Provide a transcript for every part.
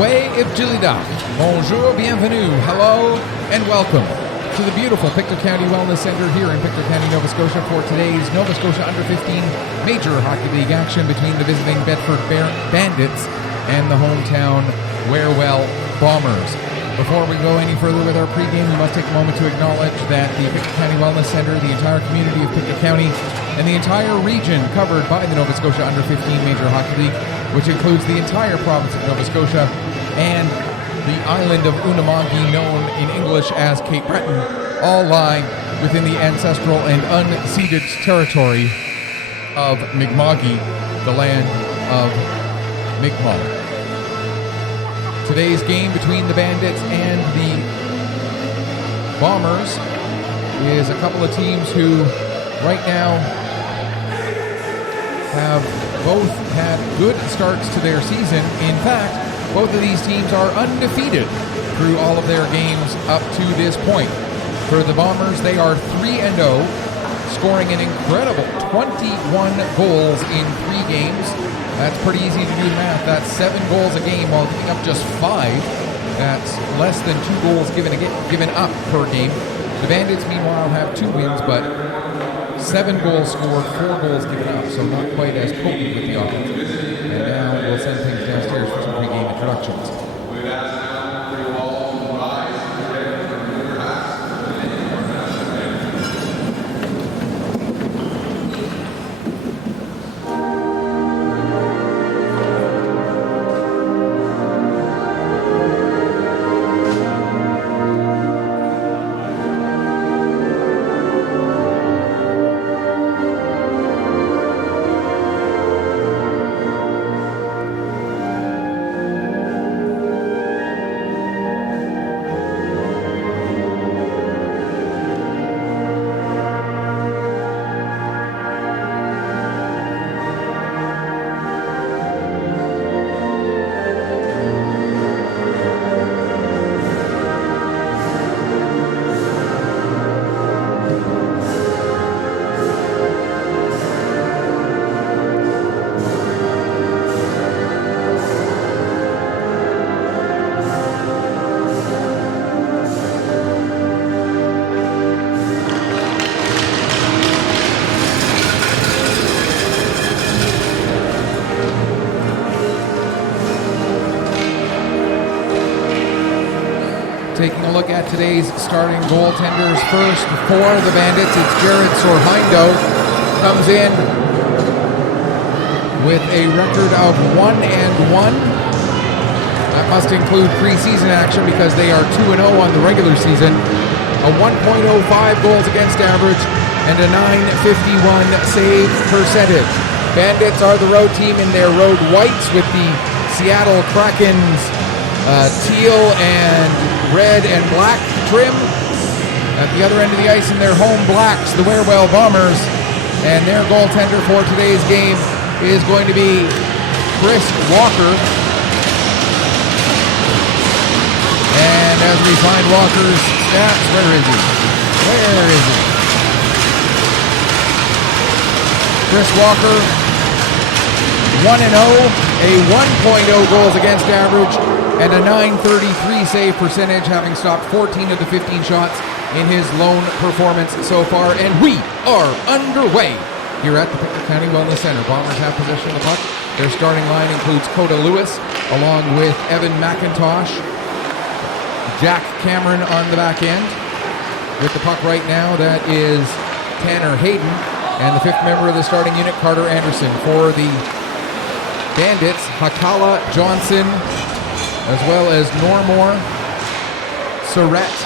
Way Ibjilida. Bonjour, bienvenue, hello, and welcome to the beautiful Pictou County Wellness Center here in Pictou County, Nova Scotia for today's Nova Scotia Under-15 Major Hockey League action between the visiting Bedford Bandits and the hometown Wherewell Bombers. Before we go any further with our pregame, we must take a moment to acknowledge that the Pictou County Wellness Center, the entire community of Pictou County, and the entire region covered by the Nova Scotia Under-15 Major Hockey League, which includes the entire province of Nova Scotia and the island of Unamangi, known in English as Cape Breton, all lie within the ancestral and unceded territory of Mi'kma'ki, the land of Mi'kmaq. Today's game between the Bandits and the Bombers is a couple of teams who right now have both had good starts to their season. In fact, both of these teams are undefeated through all of their games up to this point. For the Bombers, they are 3-0, scoring an incredible 21 goals in 3 games. That's pretty easy to do math. That's 7 goals a game while giving up just 5. That's less than 2 goals given up per game. The Bandits, meanwhile, have 2 wins, but 7 goals scored, 4 goals given up, so not quite as potent with the offense. And now we'll send things downstairs for some pregame introductions. Taking a look at today's starting goaltenders first for the Bandits, it's Jared Sorhindo. Comes in with a record of 1-1. That must include preseason action because they are 2-0 on the regular season. A 1.05 goals against average and a .951 save percentage. Bandits are the road team in their road whites with the Seattle Kraken's teal and red and black trim. At the other end of the ice in their home blacks, the Wherewell Bombers. And their goaltender for today's game is going to be Chris Walker. And as we find Walker's stats, where is he? Where is he? Chris Walker, 1-0, a 1.0 goals against average, and a .933 save percentage, having stopped 14 of the 15 shots in his lone performance so far. And we are underway here at the Pictou County Wellness Center. Bombers have possession of the puck. Their starting line includes Coda Lewis, along with Evan McIntosh, Jack Cameron on the back end. With the puck right now, that is Tanner Hayden, and the 5th member of the starting unit, Carter Anderson. For the Bandits, Hakala Johnson, as well as Normore, Surrett,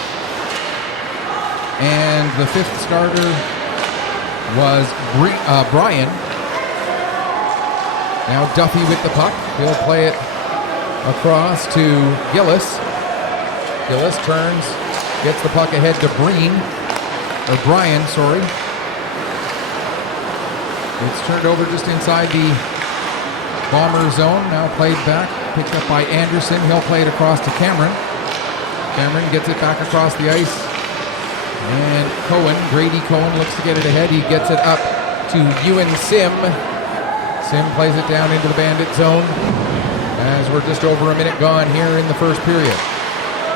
and the 5th starter was Brian. Now Duffy with the puck. He'll play it across to Gillis. Gillis turns, gets the puck ahead to Brian. It's turned over just inside the Bomber zone. Now played back, picked up by Anderson. He'll play it across to Cameron. Cameron gets it back across the ice. And Grady Cohen looks to get it ahead. He gets it up to Ewan Sim. Sim plays it down into the Bandit zone. as we're just over a minute gone here in the first period.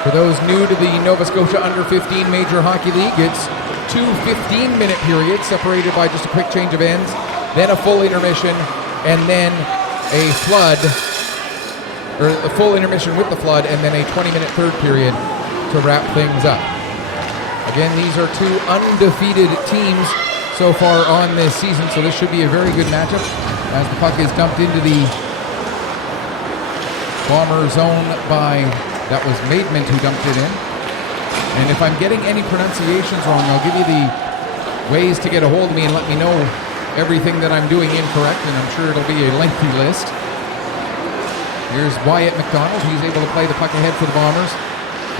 For those new to the Nova Scotia Under 15 Major Hockey League, it's two 15-minute periods separated by just a quick change of ends, then a full intermission, and then a flood, or a full intermission with the flood, and then a 20-minute third period to wrap things up. Again, these are two undefeated teams so far on this season, so this should be a very good matchup as the puck is dumped into the Bomber zone by, that was Maidment who dumped it in. And if I'm getting any pronunciations wrong, I'll give you the ways to get a hold of me and let me know everything that I'm doing incorrect, and I'm sure it'll be a lengthy list. Here's Wyatt McDonald. He's able to play the puck ahead for the Bombers.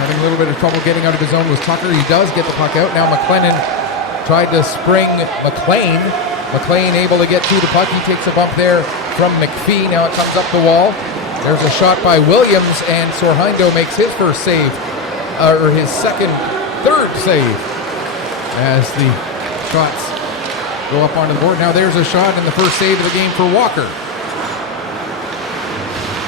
Having a little bit of trouble getting out of his zone was Tucker. He does get the puck out. Now McLennan tried to spring McLean. McLean able to get to the puck. He takes a bump there from McPhee. Now it comes up the wall. There's a shot by Williams, and Sorhindo makes his first save, or his third save, as the shots go up onto the board. Now there's a shot and the first save of the game for Walker.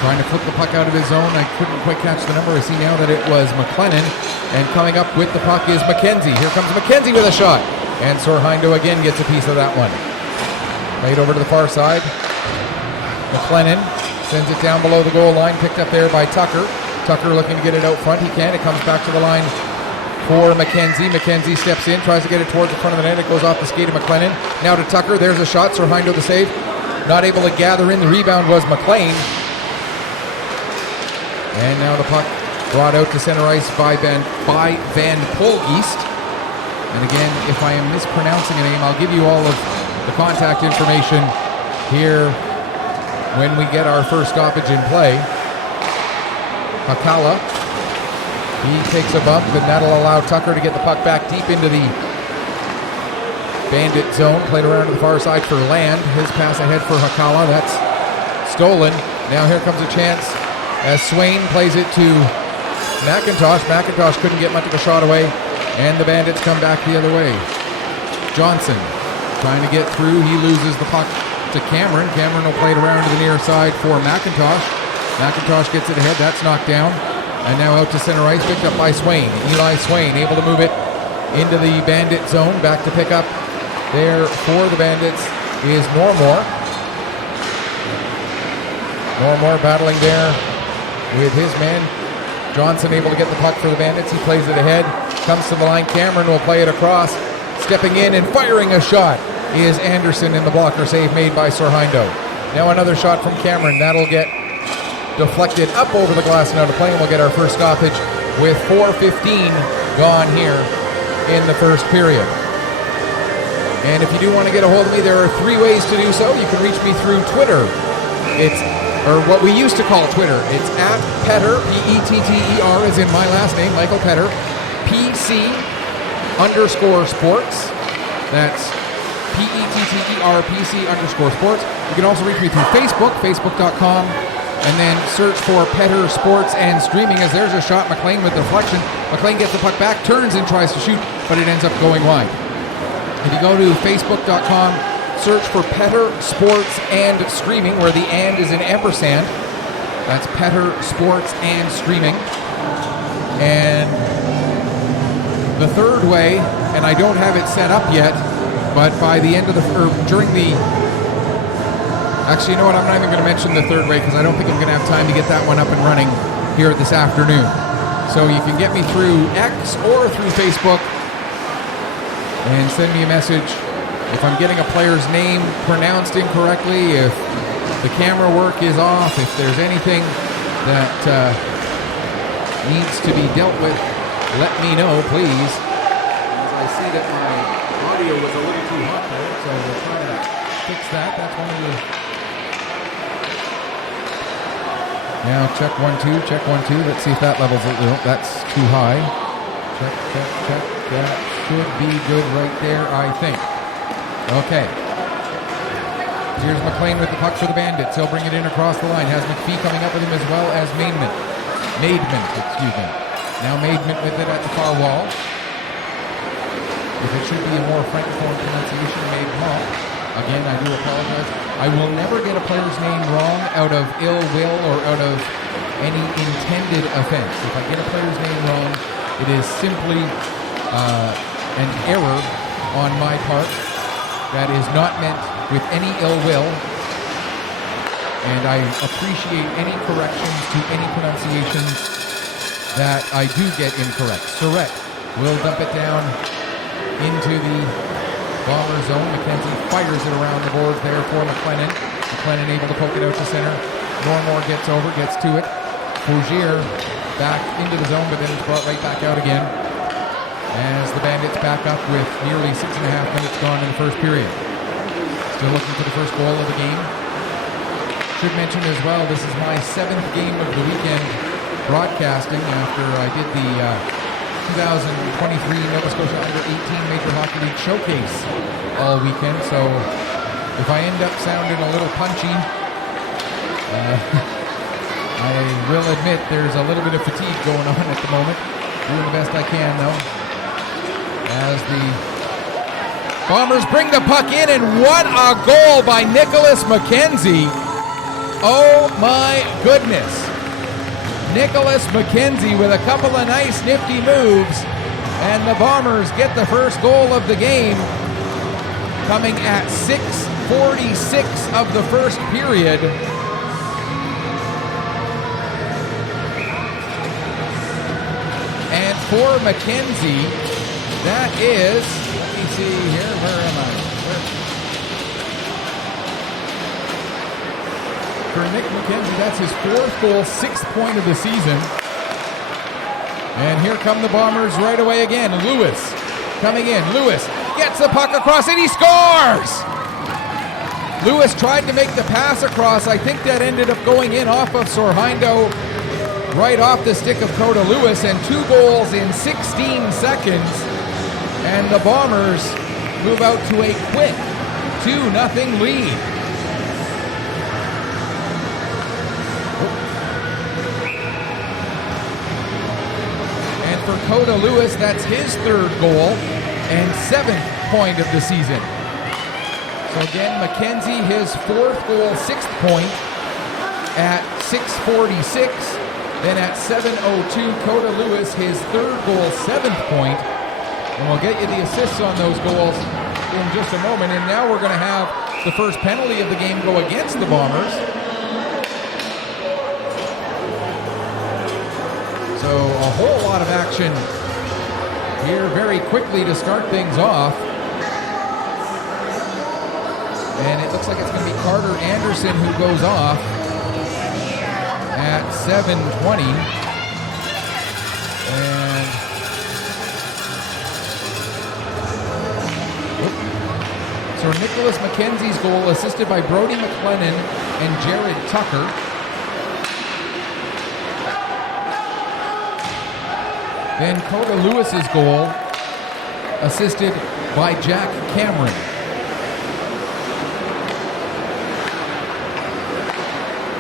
Trying to flip the puck out of his zone. I couldn't quite catch the number. I see now that it was McLennan, and coming up with the puck is McKenzie. Here comes McKenzie with a shot, and Sorhindo again gets a piece of that one. Played over to the far side. McLennan sends it down below the goal line, picked up there by Tucker. Tucker looking to get it out front. He can. It comes back to the line for McKenzie. McKenzie steps in, tries to get it towards the front of the net. It goes off the skate of McLennan. Now to Tucker. There's a shot. Sorhindo the save. Not able to gather in. The rebound was McLean. And now the puck brought out to center ice by Van Pol East. And again, if I am mispronouncing a name, I'll give you all of the contact information here when we get our first stoppage in play. Hakala, he takes a bump, and that'll allow Tucker to get the puck back deep into the Bandit zone. Played around to the far side for Land. His pass ahead for Hakala. That's stolen. Now here comes a chance as Swain plays it to McIntosh. McIntosh couldn't get much of a shot away, and the Bandits come back the other way. Johnson trying to get through. He loses the puck to Cameron. Cameron will play it around to the near side for McIntosh. McIntosh gets it ahead. That's knocked down. And now out to center ice, picked up by Swain. Eli Swain able to move it into the Bandit zone. Back to pick up there for the Bandits is Normore. Normore battling there with his man. Johnson able to get the puck for the Bandits. He plays it ahead. Comes to the line. Cameron will play it across. Stepping in and firing a shot is Anderson in the blocker save made by Sorhindo. Now another shot from Cameron. That'll get deflected up over the glass and out of play, and we'll get our first stoppage with 4:15 gone here in the first period. And if you do want to get a hold of me, there are three ways to do so. You can reach me through Twitter. Or what we used to call Twitter. It's at Petter, P-E-T-T-E-R, as in my last name, Michael Petter, PC_sports. That's P-E-T-T-E-R, PC_sports. You can also reach me through Facebook, facebook.com, and then search for Petter Sports and Streaming, as there's a shot. McLean with deflection. McLean gets the puck back, turns and tries to shoot, but it ends up going wide. If you go to facebook.com, search for Petter Sports and Streaming, where the and is an ampersand. That's Petter Sports and Streaming. And the third way, and I don't have it set up yet, but by the end of actually, you know what, I'm not even going to mention the third way because I don't think I'm going to have time to get that one up and running here this afternoon. So you can get me through X or through Facebook and send me a message if I'm getting a player's name pronounced incorrectly, if the camera work is off, if there's anything that needs to be dealt with, let me know, please. I see that my audio was a little too hot there, so we'll try to fix that. That's one of the... Now check 1, 2, check 1, 2. Let's see if that levels it. No, that's too high. Check, check, check. That should be good right there, I think. Okay. Here's McLean with the puck for the Bandits. He'll bring it in across the line. Has McPhee coming up with him as well as Maidment. Now Maidment with it at the far wall. If it should be a more francophone pronunciation, Maidment. Again, I do apologize. I will never get a player's name wrong out of ill will or out of any intended offense. If I get a player's name wrong, it is simply an error on my part that is not meant with any ill will. And I appreciate any corrections to any pronunciations that I do get incorrect. Surrett will dump it down into the Bomber zone. McKenzie fires it around the boards there for McLennan. McLennan able to poke it out to center. Normore gets over, gets to it. Fogier back into the zone, but then it's brought right back out again as the Bandits back up with nearly 6.5 minutes gone in the first period. Still looking for the first goal of the game. Should mention as well, this is my 7th game of the weekend broadcasting after I did the 2023 Nova Scotia Under-18 Major Hockey League Showcase all weekend, so if I end up sounding a little punchy, I will admit there's a little bit of fatigue going on at the moment. Doing the best I can, though, as the Bombers bring the puck in, and what a goal by Nicholas McKenzie. Oh my goodness. Nicholas McKenzie with a couple of nice nifty moves, and the Bombers get the first goal of the game, coming at 6:46 of the first period. And for McKenzie, that is, let me see here, where am I? For Nick McKenzie, that's his 4th goal, 6th point of the season. And here come the Bombers right away again. Lewis coming in. Lewis gets the puck across and he scores! Lewis tried to make the pass across. I think that ended up going in off of Sorhindo, right off the stick of Coda Lewis, and 2 goals in 16 seconds. And the Bombers move out to a quick 2-0 lead. For Coda Lewis, that's his 3rd goal and 7th point of the season. So again, McKenzie, his 4th goal, 6th point at 6:46. Then at 7:02, Coda Lewis, his 3rd goal, 7th point. And we'll get you the assists on those goals in just a moment. And now we're going to have the first penalty of the game go against the Bombers. So a whole lot of action here very quickly to start things off. And it looks like it's going to be Carter Anderson who goes off at 7:20. And so Nicholas McKenzie's goal, assisted by Brody McLennan and Jared Tucker. Then Coda Lewis's goal, assisted by Jack Cameron.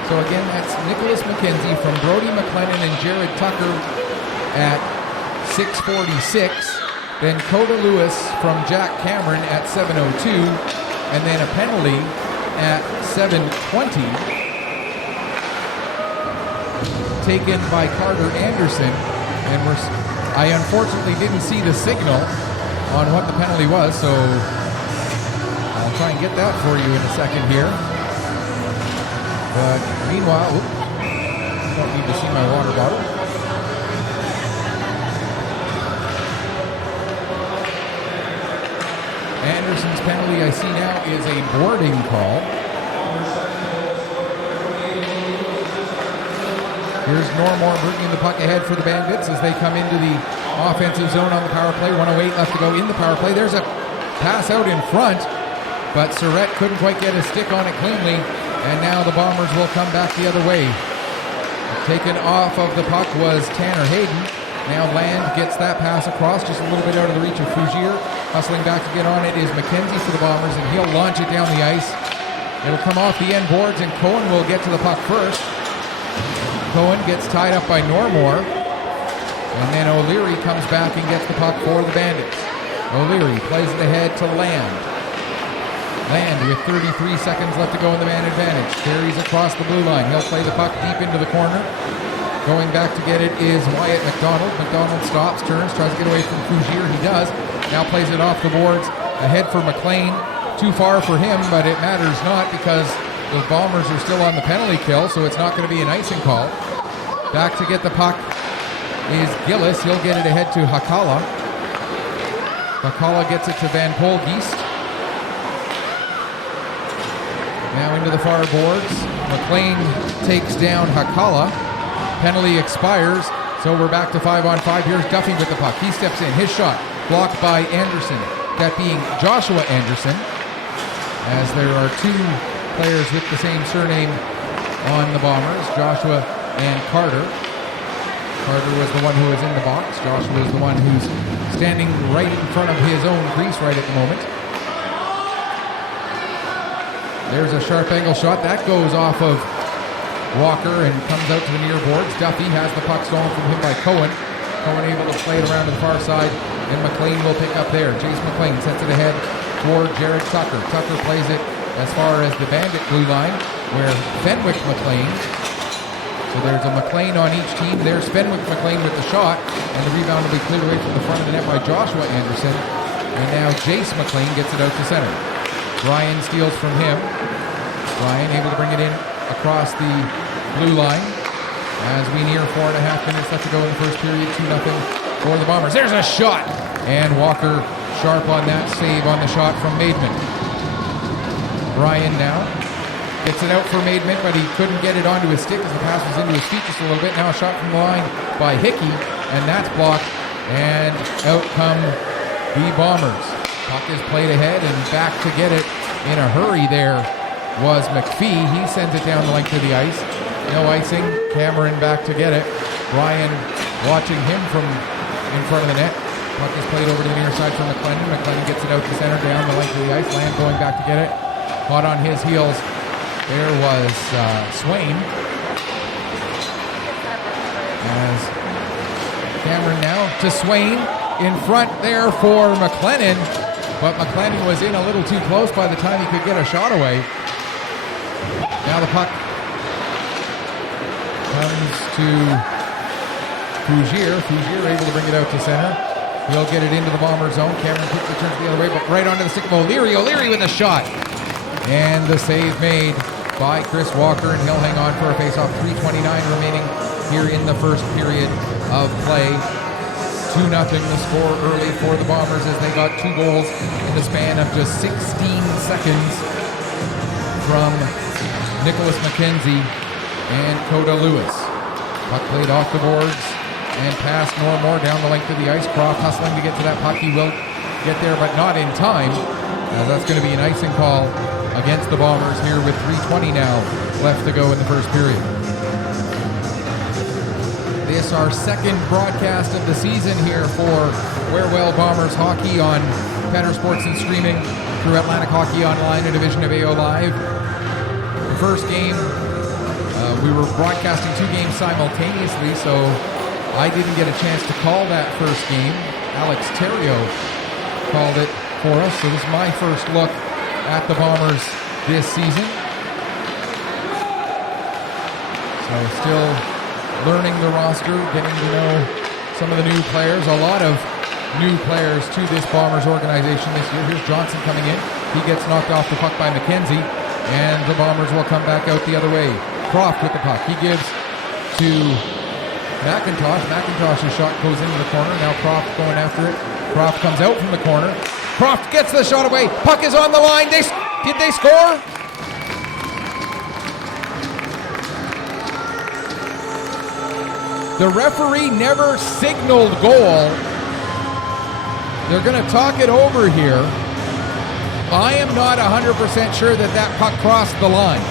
So again, that's Nicholas McKenzie from Brody McLennan and Jared Tucker at 6:46. Then Coda Lewis from Jack Cameron at 7:02. And then a penalty at 7:20. Taken by Carter Anderson. And I unfortunately didn't see the signal on what the penalty was, so I'll try and get that for you in a second here. But meanwhile, don't need to see my water bottle. Anderson's penalty I see now is a boarding call. Here's Normore bringing the puck ahead for the Bandits as they come into the offensive zone on the power play. 1:08 left to go in the power play. There's a pass out in front, but Surrett couldn't quite get a stick on it cleanly, and now the Bombers will come back the other way. Taken off of the puck was Tanner Hayden. Now Land gets that pass across just a little bit out of the reach of Fogier. Hustling back to get on it is McKenzie for the Bombers, and he'll launch it down the ice. It'll come off the end boards, and Cohen will get to the puck first. Cohen gets tied up by Normore, and then O'Leary comes back and gets the puck for the Bandits. O'Leary plays it ahead to Land. Land with 33 seconds left to go in the man advantage. Carries across the blue line. He'll play the puck deep into the corner. Going back to get it is Wyatt McDonald. McDonald stops, turns, tries to get away from Fougere. He does. Now plays it off the boards. Ahead for McLean. Too far for him, but it matters not because the Bombers are still on the penalty kill, so it's not going to be an icing call. Back to get the puck is Gillis. He'll get it ahead to Hakala. Hakala gets it to Van Polgeest. Now into the far boards. McLean takes down Hakala. Penalty expires, so we're back to 5-on-5. Here's Duffy with the puck. He steps in. His shot blocked by Anderson. That being Joshua Anderson, as there are two players with the same surname on the Bombers, Joshua and Carter. Carter was the one who was in the box. Joshua is the one who's standing right in front of his own crease right at the moment. There's a sharp angle shot. That goes off of Walker and comes out to the near boards. Duffy has the puck stolen from him by Cohen. Cohen able to play it around to the far side, and McLean will pick up there. Jace McLean sends it ahead toward Jared Tucker. Tucker plays it as far as the Bandit blue line, where Fenwick McLean. So there's a McLean on each team. There's Fenwick McLean with the shot, and the rebound will be cleared away from the front of the net by Joshua Anderson. And now Jace McLean gets it out to center. Ryan steals from him. Ryan able to bring it in across the blue line as we near 4.5 minutes left to go in the first period. 2-0 for the Bombers. There's a shot, and Walker sharp on that save on the shot from Maidman. Ryan now gets it out for Maidman, but he couldn't get it onto his stick as the pass was into his feet just a little bit. Now a shot from the line by Hickey, and that's blocked, and out come the Bombers. Puck is played ahead, and back to get it in a hurry there was McPhee. He sends it down the length of the ice. No icing. Cameron back to get it. Ryan watching him from in front of the net. Puck is played over to the near side for McLennan. McLennan gets it out to center down the length of the ice. Land going back to get it. Hot on his heels. There was Swain. As Cameron now to Swain. In front there for McLennan. But McLennan was in a little too close by the time he could get a shot away. Now the puck comes to Fougere. Fougere able to bring it out to center. He'll get it into the Bomber zone. Cameron quickly turns the other way, but right onto the stick of O'Leary. O'Leary with a shot. And the save made by Chris Walker, and he'll hang on for a face-off. 3:29 remaining here in the first period of play. 2-0 the score early for the Bombers as they got 2 goals in the span of just 16 seconds from Nicholas McKenzie and Coda Lewis. Puck played off the boards and passed more down the length of the ice. Croft hustling to get to that puck. He will get there, but not in time, as that's going to be an icing call against the Bombers here with 3:20 now left to go in the first period. This our second broadcast of the season here for Wherewell Bombers hockey on Penner Sports and streaming through Atlantic Hockey Online, a division of AO Live. The first game, we were broadcasting 2 games simultaneously, so I didn't get a chance to call that first game. Alex Theriault called it for us, so this is my first look at the Bombers this season. So still learning the roster, getting to know some of the new players. A lot of new players to this Bombers organization this year. Here's Johnson coming in. He gets knocked off the puck by McKenzie, and the Bombers will come back out the other way. Croft with the puck. He gives to McIntosh. McIntosh's shot goes into the corner. Now Croft going after it. Croft comes out from the corner. Croft gets the shot away. Puck is on the line. Did they score? The referee never signaled goal. They're going to talk it over here. I am not 100% sure that puck crossed the line.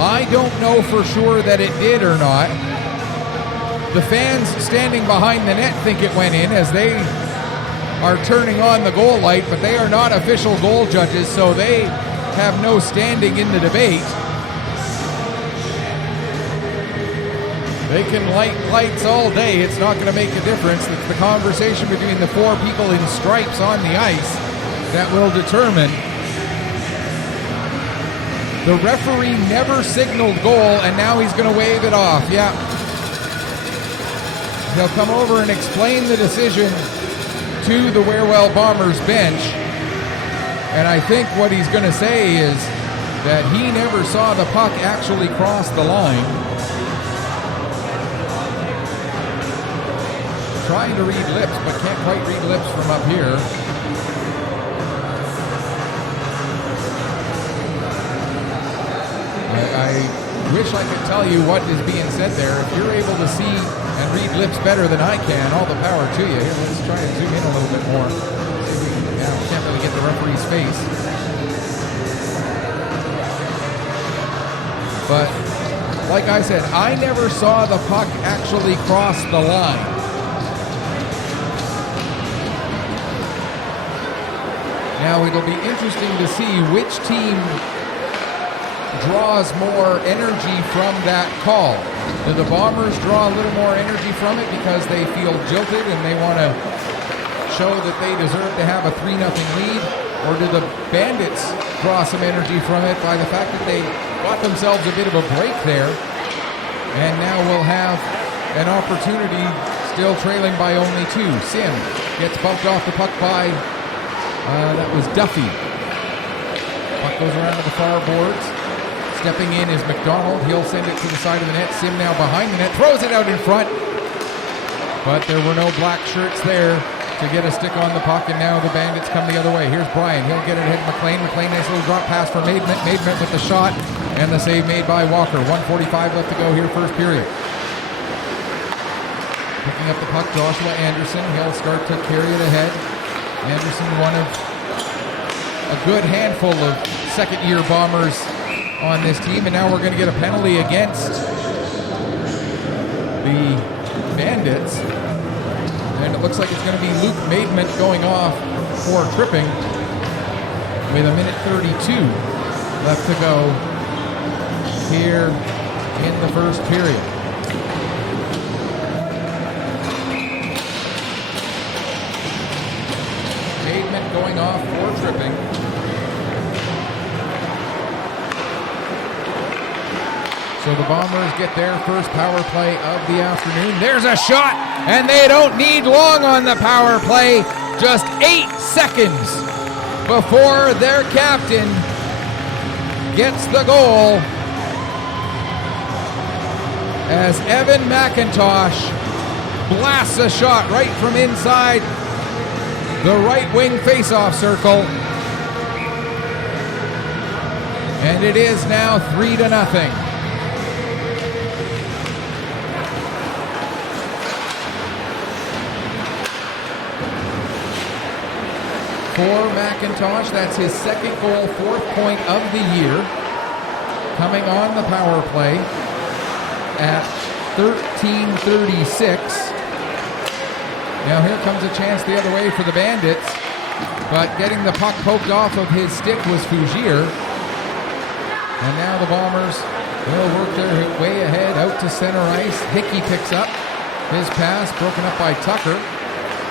I don't know for sure that it did or not. The fans standing behind the net think it went in as they are turning on the goal light, but they are not official goal judges, so they have no standing in the debate. They can light lights all day. It's not going to make a difference. It's the conversation between the four people in stripes on the ice that will determine. The referee never signaled goal, and now he's going to wave it off. Yeah. He'll come over and explain the decision to the Wherewell Bombers bench. And I think what he's going to say is that he never saw the puck actually cross the line. Trying to read lips, but can't quite read lips from up here. I wish I could tell you what is being said there. If you're able to see and read lips better than I can, all the power to you. Here, let's try and zoom in a little bit more. Yeah, we can't really get the referee's face. But, like I said, I never saw the puck actually cross the line. Now, it'll be interesting to see which team draws more energy from that call. Do the Bombers draw a little more energy from it because they feel jilted and they want to show that they deserve to have a 3-0 lead? Or do the Bandits draw some energy from it by the fact that they got themselves a bit of a break there and now will have an opportunity, still trailing by only 2? Sim gets bumped off the puck by, that was Duffy. Puck goes around to the far boards. Stepping in is McDonald. He'll send it to the side of the net. Sim now behind the net. Throws it out in front. But there were no black shirts there to get a stick on the puck. And now the Bandits come the other way. Here's Brian. He'll get it ahead of McLean. McLean, nice little drop pass for Maidment. Maidment with the shot. And the save made by Walker. 1:45 left to go here, first period. Picking up the puck, Joshua Anderson. He'll start to carry it ahead. Anderson, one of a good handful of second-year Bombers on this team, and now we're going to get a penalty against the Bandits, and it looks like it's going to be Luke Maidment going off for tripping with 1:32 left to go here in the first period. Maidment going off for tripping. So the Bombers get their first power play of the afternoon. There's a shot, and they don't need long on the power play. Just 8 seconds before their captain gets the goal as Evan McIntosh blasts a shot right from inside the right wing faceoff circle. And it is now 3-0. For McIntosh, that's his second goal, 4th point of the year. Coming on the power play at 13:36. Now here comes a chance the other way for the Bandits, but getting the puck poked off of his stick was Fougier. And now the Bombers will work their way ahead out to center ice. Hickey picks up his pass, broken up by Tucker.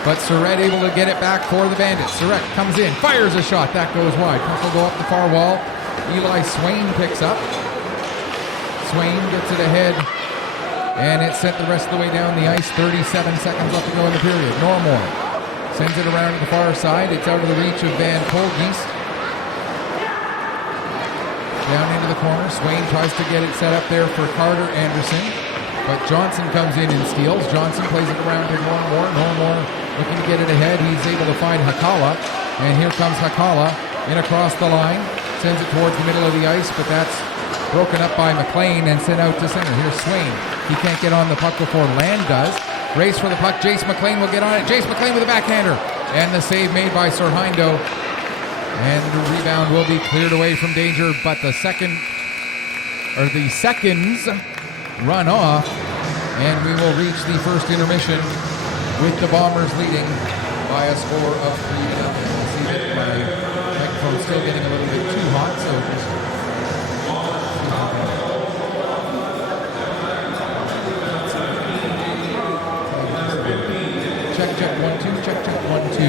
But Surratt able to get it back for the Bandits. Surratt comes in, fires a shot. That goes wide. Puck will go up the far wall. Eli Swain picks up. Swain gets it ahead. And it's sent the rest of the way down the ice. 37 seconds left to go in the period. Normore sends it around to the far side. It's out of the reach of Van Kolgeest. Down into the corner. Swain tries to get it set up there for Carter Anderson. But Johnson comes in and steals. Johnson plays it around to Normore. Normore looking to get it ahead. He's able to find Hakala. And here comes Hakala in across the line. Sends it towards the middle of the ice, but that's broken up by McLean and sent out to center. Here's Swain. He can't get on the puck before Land does. Race for the puck. Jace McLean will get on it. Jace McLean with a backhander. And the save made by Sorhindo. And the rebound will be cleared away from danger, but the seconds run off, and we will reach the first intermission with the Bombers leading by a score of 3-0. I see that my microphone's still getting a little bit too hot, so just let's 2.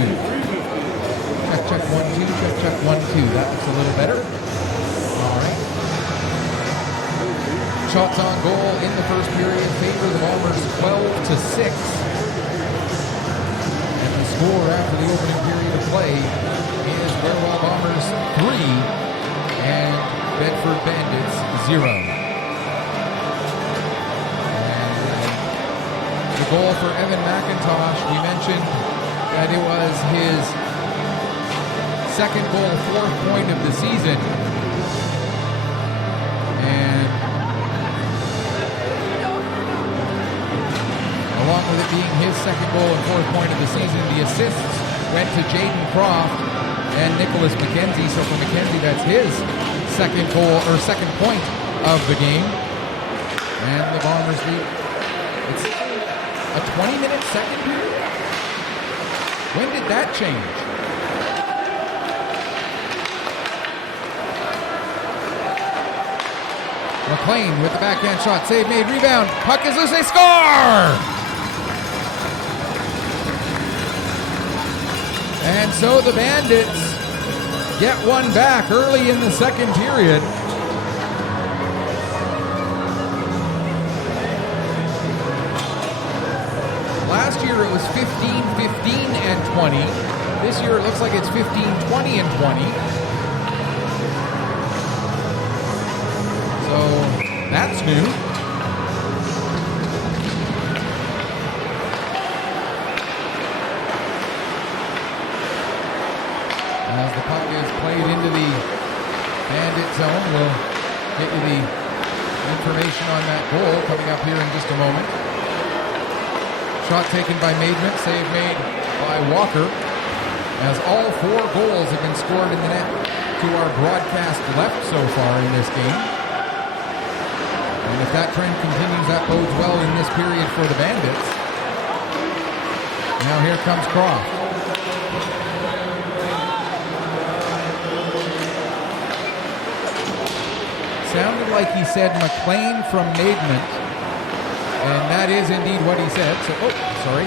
Check 1, 2. Check 1, 2. That looks a little better. All right. Shots on goal in the first period favor the Bombers 12-6. And the score after the opening period of play is Werewolf Bombers 3 and Bedford Bandits 0. The goal for Evan McIntosh, we mentioned that it was his second goal, 4th point of the season. And along with it being his second goal and 4th point of the season, the assists went to Jaden Croft and Nicholas McKenzie. So for McKenzie, that's his second goal, or second point of the game. And the Bombers lead. It's a 20-minute second period? When did that change? McLean with the backhand shot. Save made, rebound. Puck is loose, they score! And so the Bandits get one back early in the second period. Last year it was 15, 15, and 20. This year it looks like it's 15, 20, and 20. So that's new. As the puck is played into the Bandit zone, we'll get you the information on that goal coming up here in just a moment. Shot taken by Maidment, save made by Walker, as all 4 goals have been scored in the net to our broadcast left so far in this game. And if that trend continues, that bodes well in this period for the Bandits. Now here comes Croft. Sounded like he said McLean from Maidment. And that is indeed what he said. So, sorry.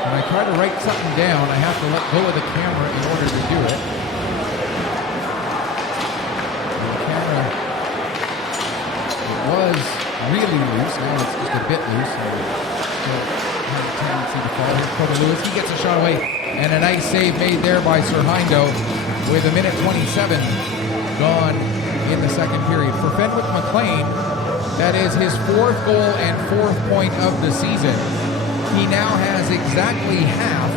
When I try to write something down, I have to let go of the camera in order to do it. And the camera, it was really loose. Now it's just a bit loose. And still has a tendency to fall. Here's Coda Lewis. He gets a shot away. And a nice save made there by Serhindo with a minute 27 gone in the second period. For Fenwick McLean, that is his 4th goal and 4th point of the season. He now has exactly half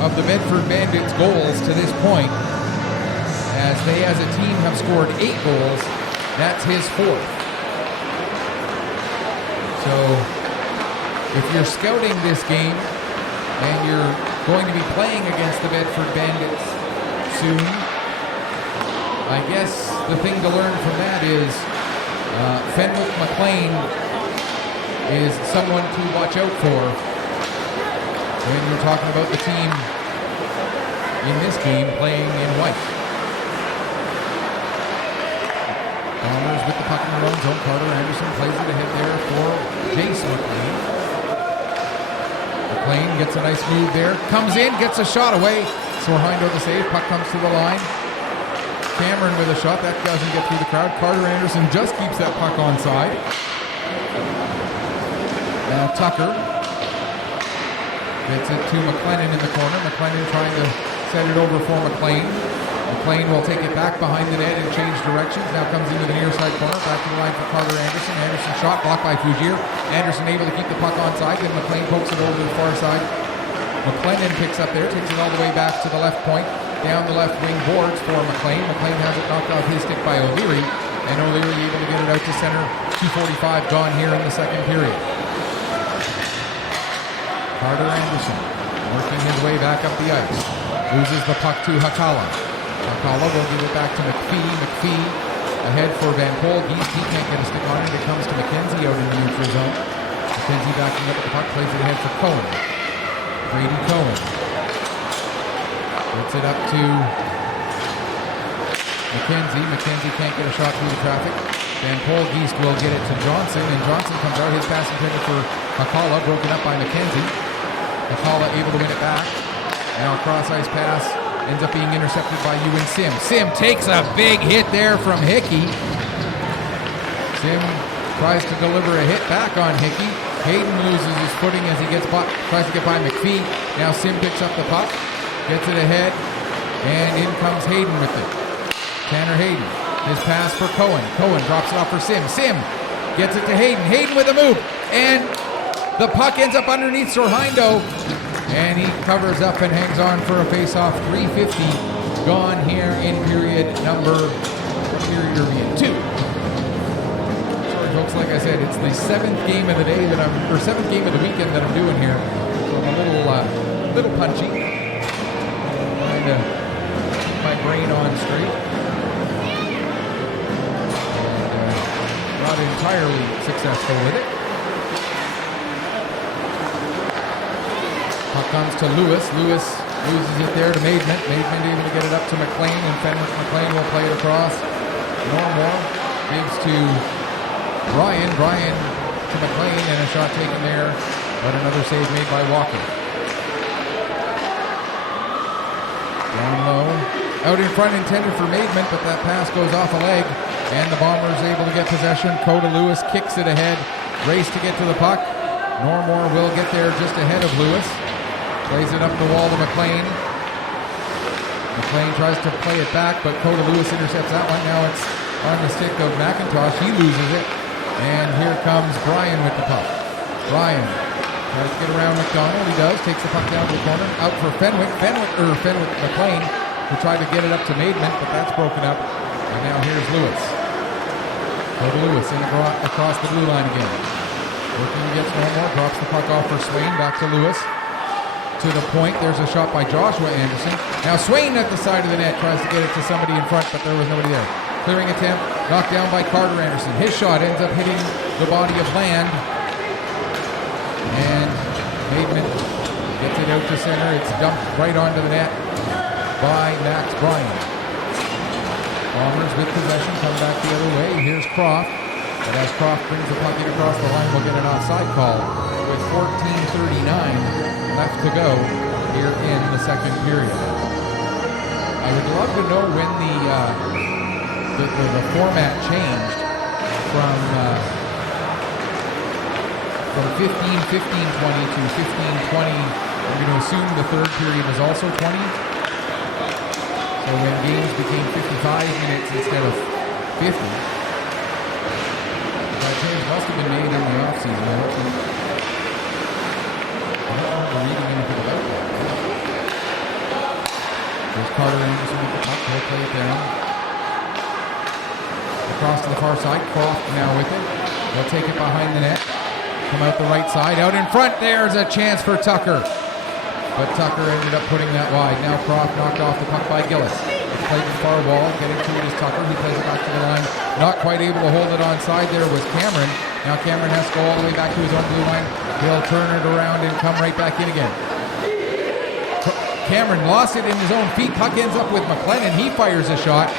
of the Bedford Bandits' goals to this point, as they as a team have scored 8 goals. That's his 4th. So if you're scouting this game and you're going to be playing against the Bedford Bandits soon, I guess the thing to learn from that is Fenwick McLean is someone to watch out for when you're talking about the team in this game playing in white. Bombers with the puck in their own zone. Carter Anderson plays it ahead there for Jason McLean. McLean gets a nice move there. Comes in, gets a shot away. Serhindo the save. Puck comes to the line. Cameron with a shot. That doesn't get through the crowd. Carter Anderson just keeps that puck onside. Now Tucker gets it to McLennan in the corner. McLennan trying to set it over for McLean. McLean will take it back behind the net and change directions. Now comes into the near side corner. Back to the line for Carter Anderson. Anderson shot blocked by Fougere. Anderson able to keep the puck onside. Then McLean pokes it over to the far side. McLennan picks up there. Takes it all the way back to the left point. Down the left wing boards for McLean. McLean has it knocked off his stick by O'Leary. And O'Leary able to get it out to center. 2:45 gone here in the second period. Carter Anderson working his way back up the ice. Loses the puck to Hakala. Hakala will give it back to McPhee. McPhee ahead for Van Pol. He can't get a stick on it. It comes to McKenzie out in the neutral zone. McKenzie backing up at the puck. Plays it ahead for Cohen. Brady Cohen. Gets it up to McKenzie. McKenzie can't get a shot through the traffic. Van Pol-Geest will get it to Johnson, and Johnson comes out. His pass intended for Hakala, broken up by McKenzie. McCullough able to win it back. Now a cross-ice pass ends up being intercepted by Ewan Sim. Sim takes a big hit there from Hickey. Sim tries to deliver a hit back on Hickey. Hayden loses his footing as he tries to get by McPhee. Now Sim picks up the puck, gets it ahead, and in comes Hayden with it. Tanner Hayden. His pass for Cohen. Cohen drops it off for Sim. Sim gets it to Hayden. Hayden with a move. And the puck ends up underneath Sorhindo. And he covers up and hangs on for a face-off. 3:50 gone here in period number 2. Sorry folks, like I said, it's the 7th game of the day that 7th game of the weekend that I'm doing here. So I'm a little punchy. Trying to keep my brain on straight. Not entirely successful with it. Puck comes to Lewis. Lewis loses it there to Maidment. Maidment able to get it up to McLean, and Fenwick McLean will play it across. Normore gives to Brian. Brian to McLean, and a shot taken there, but another save made by Walker. Down low. Out in front intended for Maidment, but that pass goes off a leg. And the Bombers able to get possession. Coda Lewis kicks it ahead. Race to get to the puck. Normore will get there just ahead of Lewis. Plays it up the wall to McLean. McLean tries to play it back, but Coda Lewis intercepts that one. Now it's on the stick of McIntosh. He loses it. And here comes Brian with the puck. Brian tries to get around McDonald. He does. Takes the puck down to the corner. Out for Fenwick. McLean, who tried to get it up to Maidment, but that's broken up. And now here's Lewis. Coda Lewis across the blue line again. Working against Normore. Drops the puck off for Swain. Back to Lewis. To the point. There's a shot by Joshua Anderson. Now Swain at the side of the net tries to get it to somebody in front, but there was nobody there. Clearing attempt. Knocked down by Carter Anderson. His shot ends up hitting the body of Land. And Maidment gets it out to center. It's dumped right onto the net by Max Bryan. Bombers with possession, come back the other way. Here's Croft. But as Croft brings the puck in across the line, we'll get an offside call with 14:39 left to go here in the second period. I would love to know when the format changed from 15-15-20 to 15-20. I'm going to assume the third period was also 20. So when games became 55 minutes instead of 50, that change must have been made in the offseason. I don't remember reading anything about that. There's Carter Anderson with the puck. He'll play it down. Across to the far side. Croft now with it. They'll take it behind the net. Come out the right side. Out in front, there's a chance for Tucker. But Tucker ended up putting that wide. Now Croft knocked off the puck by Gillis. It's played to the far wall. Getting to it is Tucker. He plays it back to the line. Not quite able to hold it onside there was Cameron. Now Cameron has to go all the way back to his own blue line. He'll turn it around and come right back in again. Cameron lost it in his own feet. Puck ends up with McLennan. He fires a shot.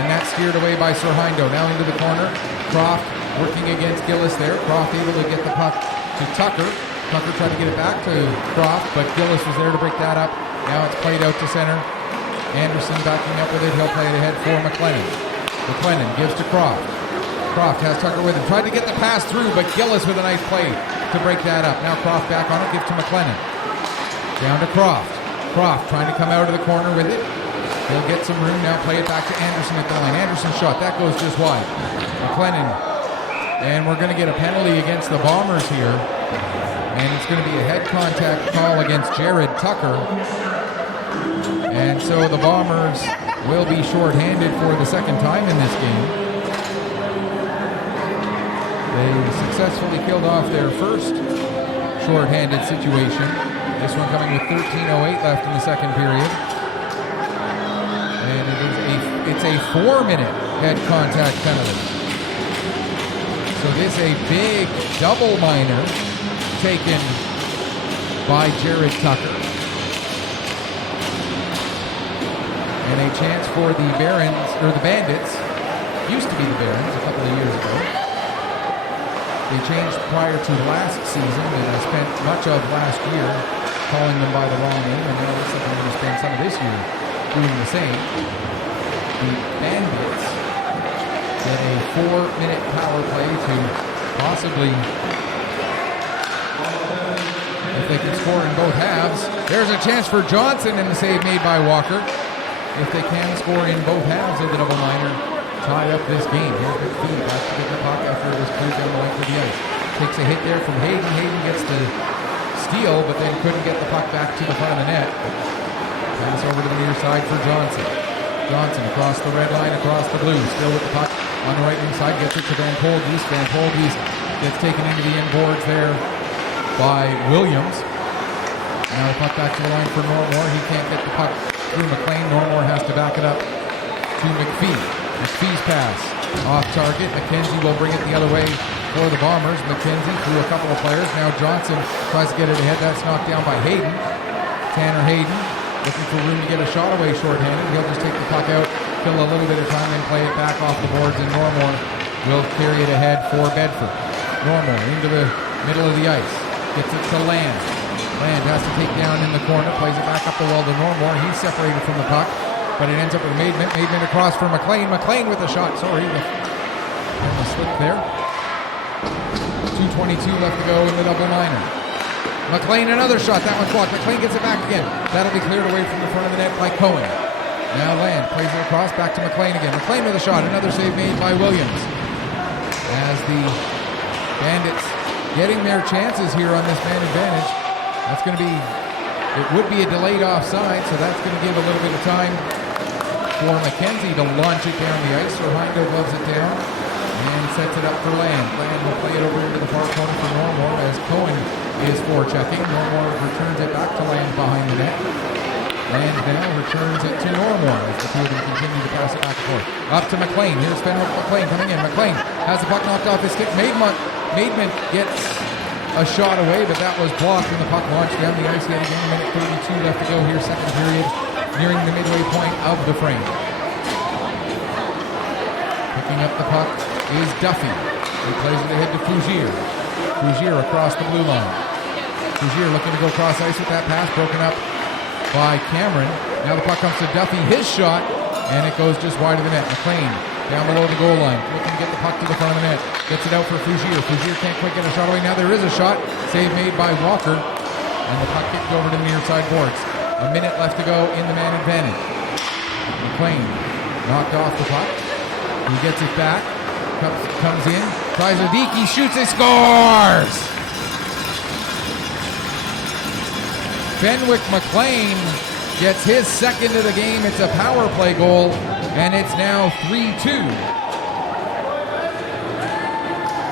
And that's steered away by Sorhindo. Now into the corner. Croft working against Gillis there. Croft able to get the puck to Tucker. Tucker tried to get it back to Croft, but Gillis was there to break that up. Now it's played out to center. Anderson backing up with it. He'll play it ahead for McLennan. McLennan gives to Croft. Croft has Tucker with him. Tried to get the pass through, but Gillis with a nice play to break that up. Now Croft back on it. Gives to McLennan. Down to Croft. Croft trying to come out of the corner with it. He'll get some room. Now play it back to Anderson at the line. Anderson's shot. That goes just wide. McLennan. And we're going to get a penalty against the Bombers here. And it's going to be a head contact call against Jared Tucker. And so the Bombers will be shorthanded for the second time in this game. They successfully killed off their first shorthanded situation. This one coming with 13:08 left in the second period. And it's a 4-minute head contact penalty. So this is a big double minor taken by Jared Tucker. And a chance for the Bandits, used to be the Barons a couple of years ago. They changed prior to last season, and I spent much of last year calling them by the wrong name, and now looks like they're going to spend some of this year doing the same. The Bandits get a 4-minute power play to possibly, if they can score in both halves. There's a chance for Johnson, and the save made by Walker. If they can score in both halves of the double minor, tie up this game. Here's Pictou back to pick the puck after it was cleared down the length of the ice. Takes a hit there from Hayden. Hayden gets the steal, but then couldn't get the puck back to the front of the net. Pass over to the near side for Johnson. Johnson across the red line, across the blue. Still with the puck on the right-hand side. Gets it to Van Polgees. Van Polgees gets taken into the end boards there by Williams. Now the puck back to the line for Normore. He can't get the puck through McLean. Normore has to back it up to McPhee. McPhee's pass off target. McKenzie will bring it the other way for the Bombers. McKenzie through a couple of players. Now Johnson tries to get it ahead. That's knocked down by Hayden. Tanner Hayden looking for room to get a shot away shorthanded. He'll just take the puck out, kill a little bit of time, and play it back off the boards, and Normore will carry it ahead for Bedford. Normore into the middle of the ice. Gets it to Land. Land has to take down in the corner. Plays it back up the wall to Normore. He's separated from the puck, but it ends up with Maidman. Maidman across for McLean. McLean with the shot. Sorry, the slip there. 2:22 left to go in the double minor. McLean another shot. That one's blocked. McLean gets it back again. That'll be cleared away from the front of the net by Cohen. Now Land plays it across back to McLean again. McLean with a shot. Another save made by Williams. As the Bandits getting their chances here on this man advantage. That's going to be, it would be a delayed offside, so that's going to give a little bit of time for McKenzie to launch it down the ice. Orlando gloves it down and sets it up for Land. Land will play it over into the far corner for Normore as Cohen is forechecking. Normore returns it back to Land behind the net. Land now returns it to Normore as the two of them continue to pass it back and forth. Up to McLean. Here's Fenwick McLean coming in. McLean has the puck knocked off his stick. Maidman gets a shot away, but that was blocked when the puck launched down the ice yet again. A minute 32 left to go here, second period, nearing the midway point of the frame. Picking up the puck is Duffy. He plays it ahead to Fougier. Fougier across the blue line. Fougier looking to go cross ice with that pass, broken up by Cameron. Now the puck comes to Duffy, his shot, and it goes just wide of the net. McLean down below the goal line, looking to get the puck to the front of the net. Gets it out for Fougier. Fougier can't quite get a shot away. Now there is a shot. Save made by Walker. And the puck kicked over to the near side boards. A minute left to go in the man advantage. McLean knocked off the puck. He gets it back. Comes in. Tries a deke. He shoots. He scores! Fenwick McLean gets his second of the game. It's a power play goal. And it's now 3-2.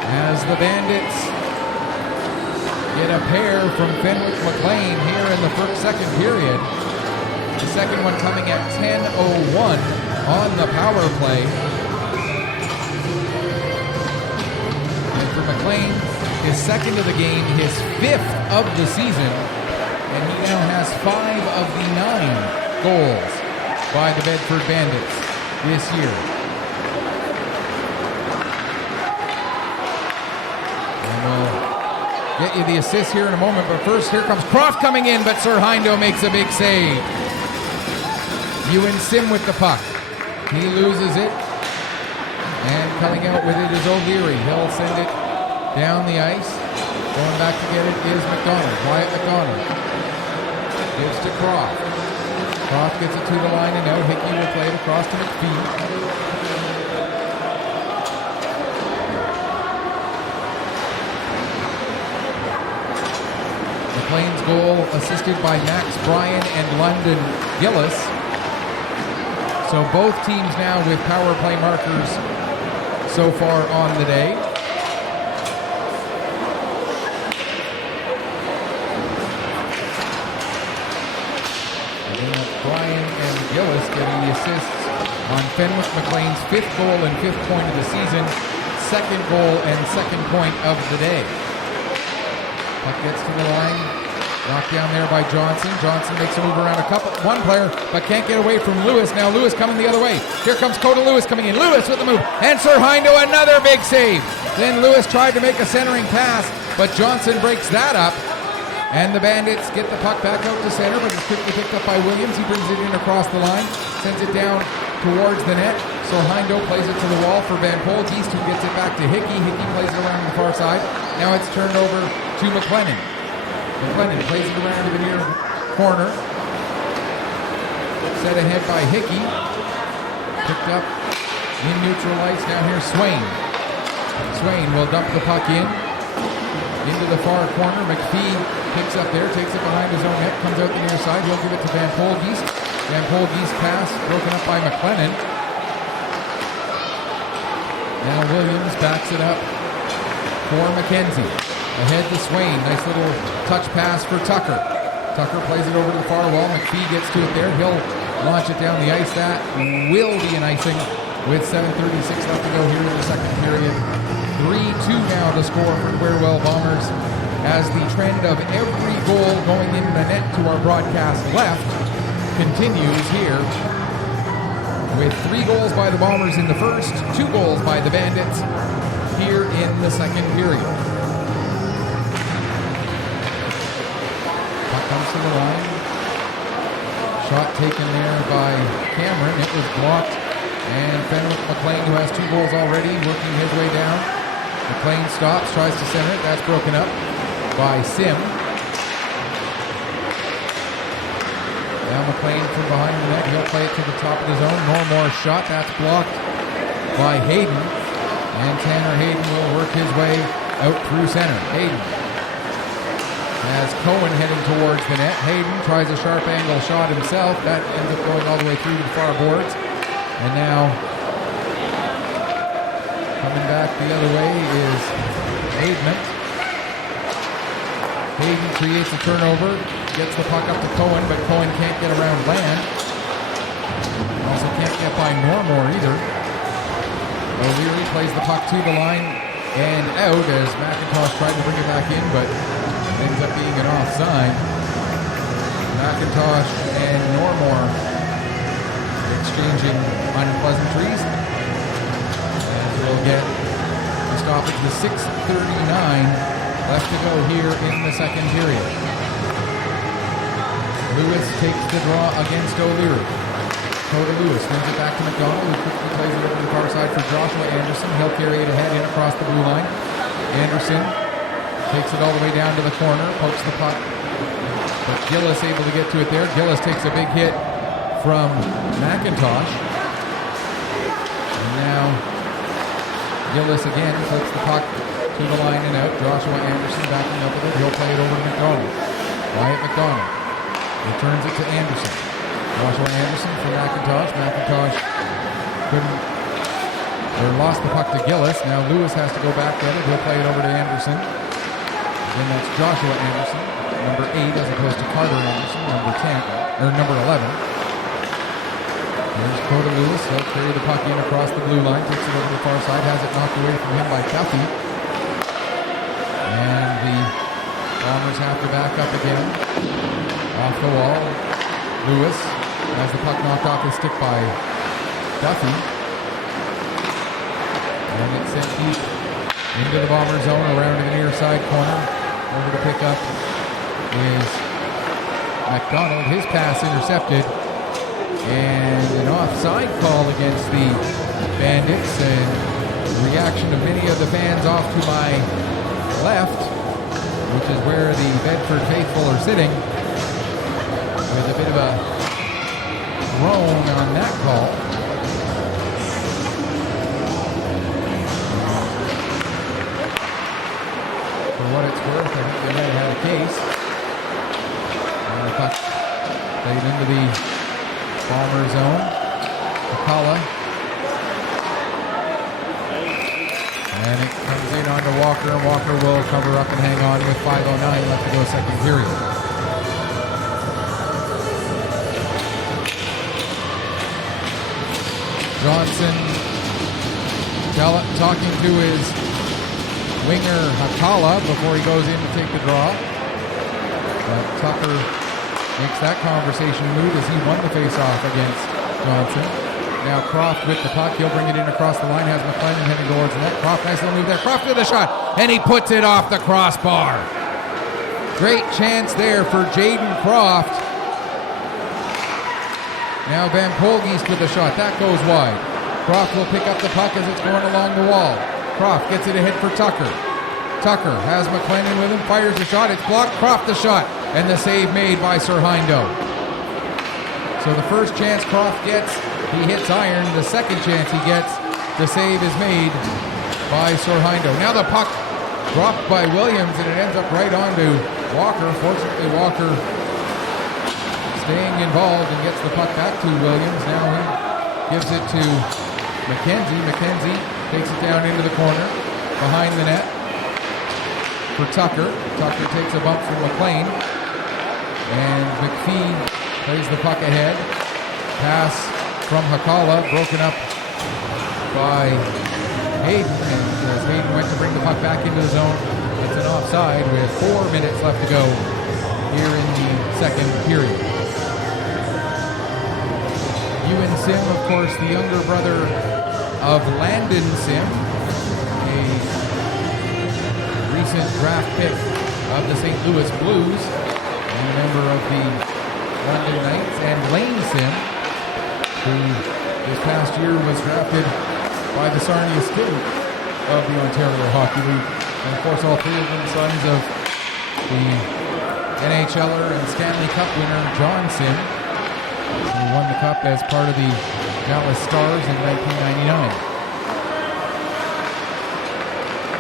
As the Bandits get a pair from Fenwick McLean here in the second period. The second one coming at 10:01 on the power play. And for McLean, his second of the game, his fifth of the season, and he now has 5 of the 9 goals by the Bedford Bandits this year. And we'll get you the assist here in a moment, but first here comes Croft coming in, but Sir Hindo makes a big save. Ewan Sim with the puck. He loses it, and coming out with it is O'Leary. He'll send it down the ice. Going back to get it is McDonald, Wyatt McDonald. Gives to Croft. Croft gets it to the line and out. Hickey will play it across to McPhee. McLean's goal assisted by Max Bryan and London Gillis. So both teams now with power play markers so far on the day. Bryan and Gillis getting the assists on Fenwick McLean's 5th goal and 5th point of the season, 2nd goal and 2nd point of the day. Puck gets to the line, knocked down there by Johnson. Johnson makes a move around one player, but can't get away from Lewis. Now Lewis coming the other way. Here comes Coda Lewis coming in. Lewis with the move, and Sir Hindo another big save. Then Lewis tried to make a centering pass, but Johnson breaks that up. And the Bandits get the puck back out to center, but it's quickly picked up by Williams. He brings it in across the line, sends it down towards the net. So Heindo plays it to the wall for Van Polgeest, who gets it back to Hickey. Hickey plays it around the far side. Now it's turned over to McLennan. McLennan plays it around to the near corner. Set ahead by Hickey. Picked up in neutral ice. Now here's Swain. Swain will dump the puck into the far corner. McPhee picks up there, takes it behind his own net, comes out the near side. He'll give it to Van Polgeest. Van Polgeest pass broken up by McLennan. Now Williams backs it up for McKenzie. Ahead to Swain. Nice little touch pass for Tucker. Tucker plays it over to the far wall. McPhee gets to it there. He'll launch it down the ice. That will be an icing with 7:36 left to go here in the second period. 3-2 now to score for Quirwell Bombers as the trend of every goal going into the net to our broadcast left continues here with 3 goals by the Bombers in the first, 2 goals by the Bandits here in the second period. Puck comes to the line. Shot taken there by Cameron. It was blocked. And Fenwick McLean, who has 2 goals already, working his way down. McLean stops, tries to center it. That's broken up by Sim. Now McLean from behind the net. He'll play it to the top of the zone. Normore's shot. That's blocked by Hayden. And Tanner Hayden will work his way out through center. Hayden has Cohen heading towards the net. Hayden tries a sharp angle shot himself. That ends up going all the way through to the far boards. And now coming back the other way is Hayden. Hayden creates a turnover, gets the puck up to Cohen, but Cohen can't get around Land. Also can't get by Normore either. O'Leary plays the puck to the line and out as McIntosh tried to bring it back in, but ends up being an offside. McIntosh and Normore exchanging unpleasantries. And we'll get a stoppage with 6:39 left to go here in the second period. Lewis takes the draw against O'Leary. Coda Lewis sends it back to McDonald, who quickly plays it over to the far side for Joshua Anderson. He'll carry it ahead in across the blue line. Anderson takes it all the way down to the corner, pokes the puck, but Gillis able to get to it there. Gillis takes a big hit from McIntosh. And now Gillis again flips the puck to the line and out. Joshua Anderson backing up with it. He'll play it over to McDonald. Wyatt McDonald returns it to Anderson. Joshua Anderson for McIntosh. McIntosh lost the puck to Gillis. Now Lewis has to go back at it. He'll play it over to Anderson. Then that's Joshua Anderson, number 8, as opposed to Carter Anderson, number 10, or number 11. There's Coda Lewis. He'll carry the puck in across the blue line, takes it over to the far side, has it knocked away from him by Duffy. And the Bombers have to back up again. Off the wall. Lewis has the puck knocked off his stick by Duffy. And it's sent deep into the Bomber zone, around to the near side corner. Over to pick up is McDonald. His pass intercepted. And an offside call against the Bandits. And the reaction of many of the fans off to my left, which is where the Bedford faithful are sitting, with a bit of a groan on that call. For what it's worth, I think they may have had a case. And the puck played into the Bomber zone. Kakala. And it comes in onto Walker, and Walker will cover up and hang on with 5:09 left to go second period. Johnson talking to his winger Hakala before he goes in to take the draw. But Tucker makes that conversation move as he won the face-off against Johnson. Now Croft with the puck. He'll bring it in across the line. Has McLennan heading towards the net. Croft, nice little move there. Croft with a shot, and he puts it off the crossbar. Great chance there for Jaden Croft. Now Van Polgeest with the shot. That goes wide. Croft will pick up the puck as it's going along the wall. Croft gets it ahead for Tucker. Tucker has McLennan with him, fires the shot. It's blocked. Croft the shot. And the save made by Serhindo. So the first chance Croft gets, he hits iron. The second chance he gets, the save is made by Serhindo. Now the puck dropped by Williams, and it ends up right onto Walker. Fortunately, Walker staying involved and gets the puck back to Williams. Now he gives it to McKenzie. McKenzie takes it down into the corner behind the net for Tucker. Tucker takes a bump from McLean. And McPhee plays the puck ahead. Pass from Hakala, broken up by Hayden. And as Hayden went to bring the puck back into the zone, it's an offside with 4 minutes left to go here in the second period. Ewan Sim, of course, the younger brother of Landon Sim, a recent draft pick of the St. Louis Blues, and a member of the London Knights, and Lane Sim, who this past year was drafted by the Sarnia State of the Ontario Hockey League. And of course, all three of them sons of the NHLer and Stanley Cup winner John Sim, who won the Cup as part of the Dallas Stars in 1999.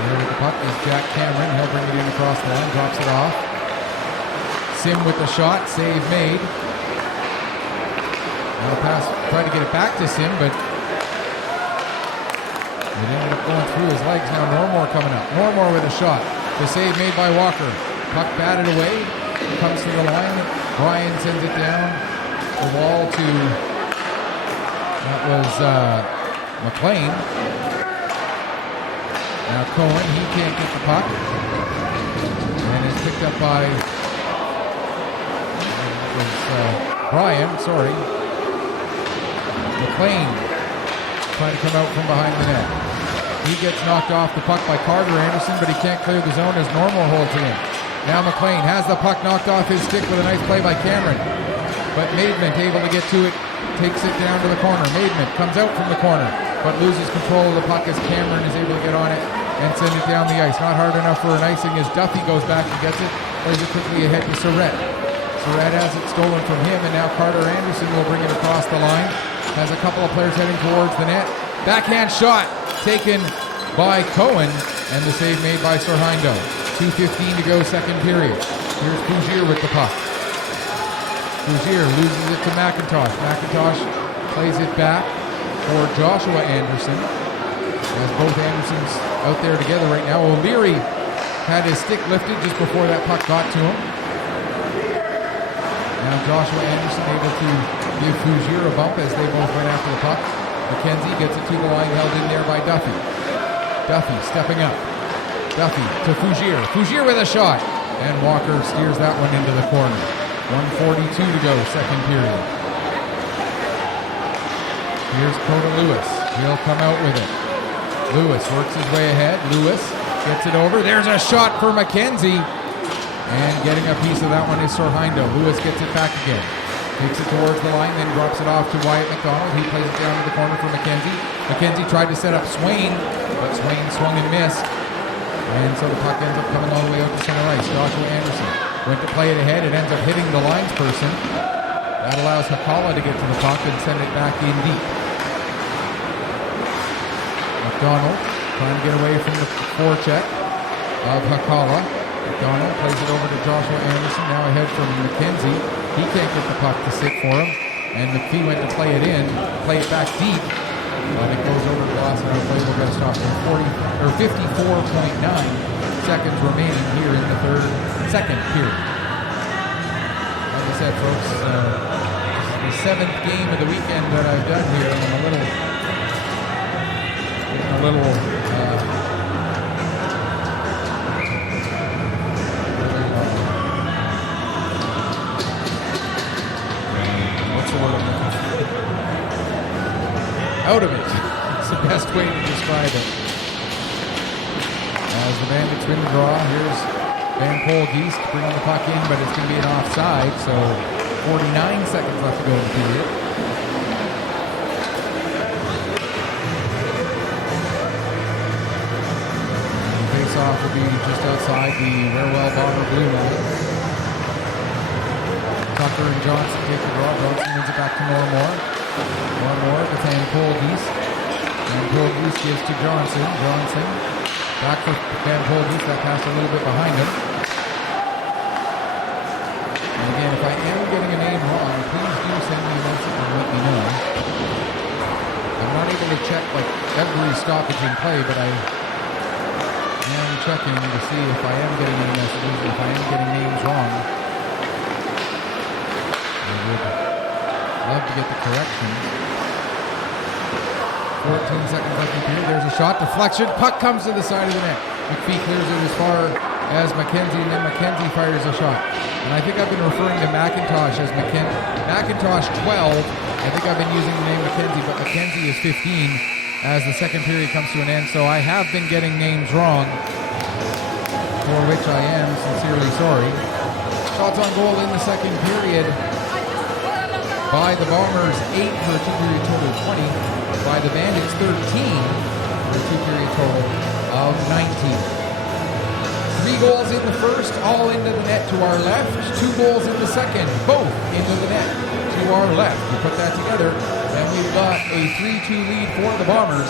There with the puck is Jack Cameron. He'll bring it in across the line, drops it off. Sim with the shot, save made. Now the pass, tried to get it back to Sim, but it ended up going through his legs. Now Normore coming up. Normore with a shot. The save made by Walker. Puck batted away. Comes to the line. Brian sends it down the wall to, that was McLean. Now Cohen, he can't get the puck. And it's picked up by Brian, sorry. McLean trying to come out from behind the net. He gets knocked off the puck by Carter Anderson, but he can't clear the zone as Normore holds it in. Now McLean has the puck knocked off his stick with a nice play by Cameron. But Maidment able to get to it, takes it down to the corner. Maidment comes out from the corner, but loses control of the puck as Cameron is able to get on it and send it down the ice. Not hard enough for an icing as Duffy goes back and gets it, plays it quickly ahead to Surratt. Surratt has it stolen from him, and now Carter Anderson will bring it across the line. Has a couple of players heading towards the net. Backhand shot taken by Cohen, and the save made by Serhindo. 2:15 to go, second period. Here's Fougier with the puck. Fougier loses it to McIntosh. McIntosh plays it back for Joshua Anderson. As both Andersons out there together right now. O'Leary had his stick lifted just before that puck got to him. Now Joshua Anderson able to give Fougier a bump as they both went after the puck. McKenzie gets it to the line, held in there by Duffy. Duffy stepping up. Duffy to Fougier. Fougier with a shot. And Walker steers that one into the corner. 1:42 to go, second period. Here's Coda Lewis. He'll come out with it. Lewis works his way ahead. Lewis gets it over. There's a shot for McKenzie. And getting a piece of that one is Serhindo. Lewis gets it back again. Takes it towards the line, then drops it off to Wyatt McDonald. He plays it down to the corner for McKenzie. McKenzie tried to set up Swain, but Swain swung and missed. And so the puck ends up coming all the way out to center ice. Joshua Anderson went to play it ahead. It ends up hitting the linesperson. That allows Hakala to get to the puck and send it back in deep. McDonald trying to get away from the forecheck of Hakala. McDonald plays it over to Joshua Anderson, now ahead from McKenzie. He can't get the puck to sit for him, and McPhee went to play it in, play it back deep, and it goes over the glass, and our play will get stopped at 54.9 seconds remaining here in the second period. Like I said, folks, the seventh game of the weekend that I've done here, and I'm a little out of it. It's the best way to describe it. As the Bandits win the draw, here's Van Geest bringing the puck in, but it's going to be an offside, so 49 seconds left to go in the period. The face-off will be just outside the Wherewell Bomber blue line. Tucker and Johnson take the draw. Johnson wins it back to Moore. Moore to Van Geest. Van Geest gives to Johnson. Johnson back for Van Geest. That passed a little bit behind him. And again, if I am getting a name wrong, please do send me a message and let me know. I'm not able to check like every stoppage in play, but I am checking to see if I am getting any messages, if I am getting names wrong. I would love to get the correction. 14 seconds left in the period. There's a shot, deflection, puck comes to the side of the net. McPhee clears it as far as McKenzie, and then McKenzie fires a shot. And I think I've been referring to McIntosh as McIntosh 12. I think I've been using the name McKenzie, but McKenzie is 15 as the second period comes to an end. So I have been getting names wrong, for which I am sincerely sorry. Shots on goal in the second period by the Bombers, 8 for a two-period total of 20. By the Bandits, 13 for a two-period total of 19. 3 goals in the first, all into the net to our left. 2 goals in the second, both into the net to our left. We put that together, and we've got a 3-2 lead for the Bombers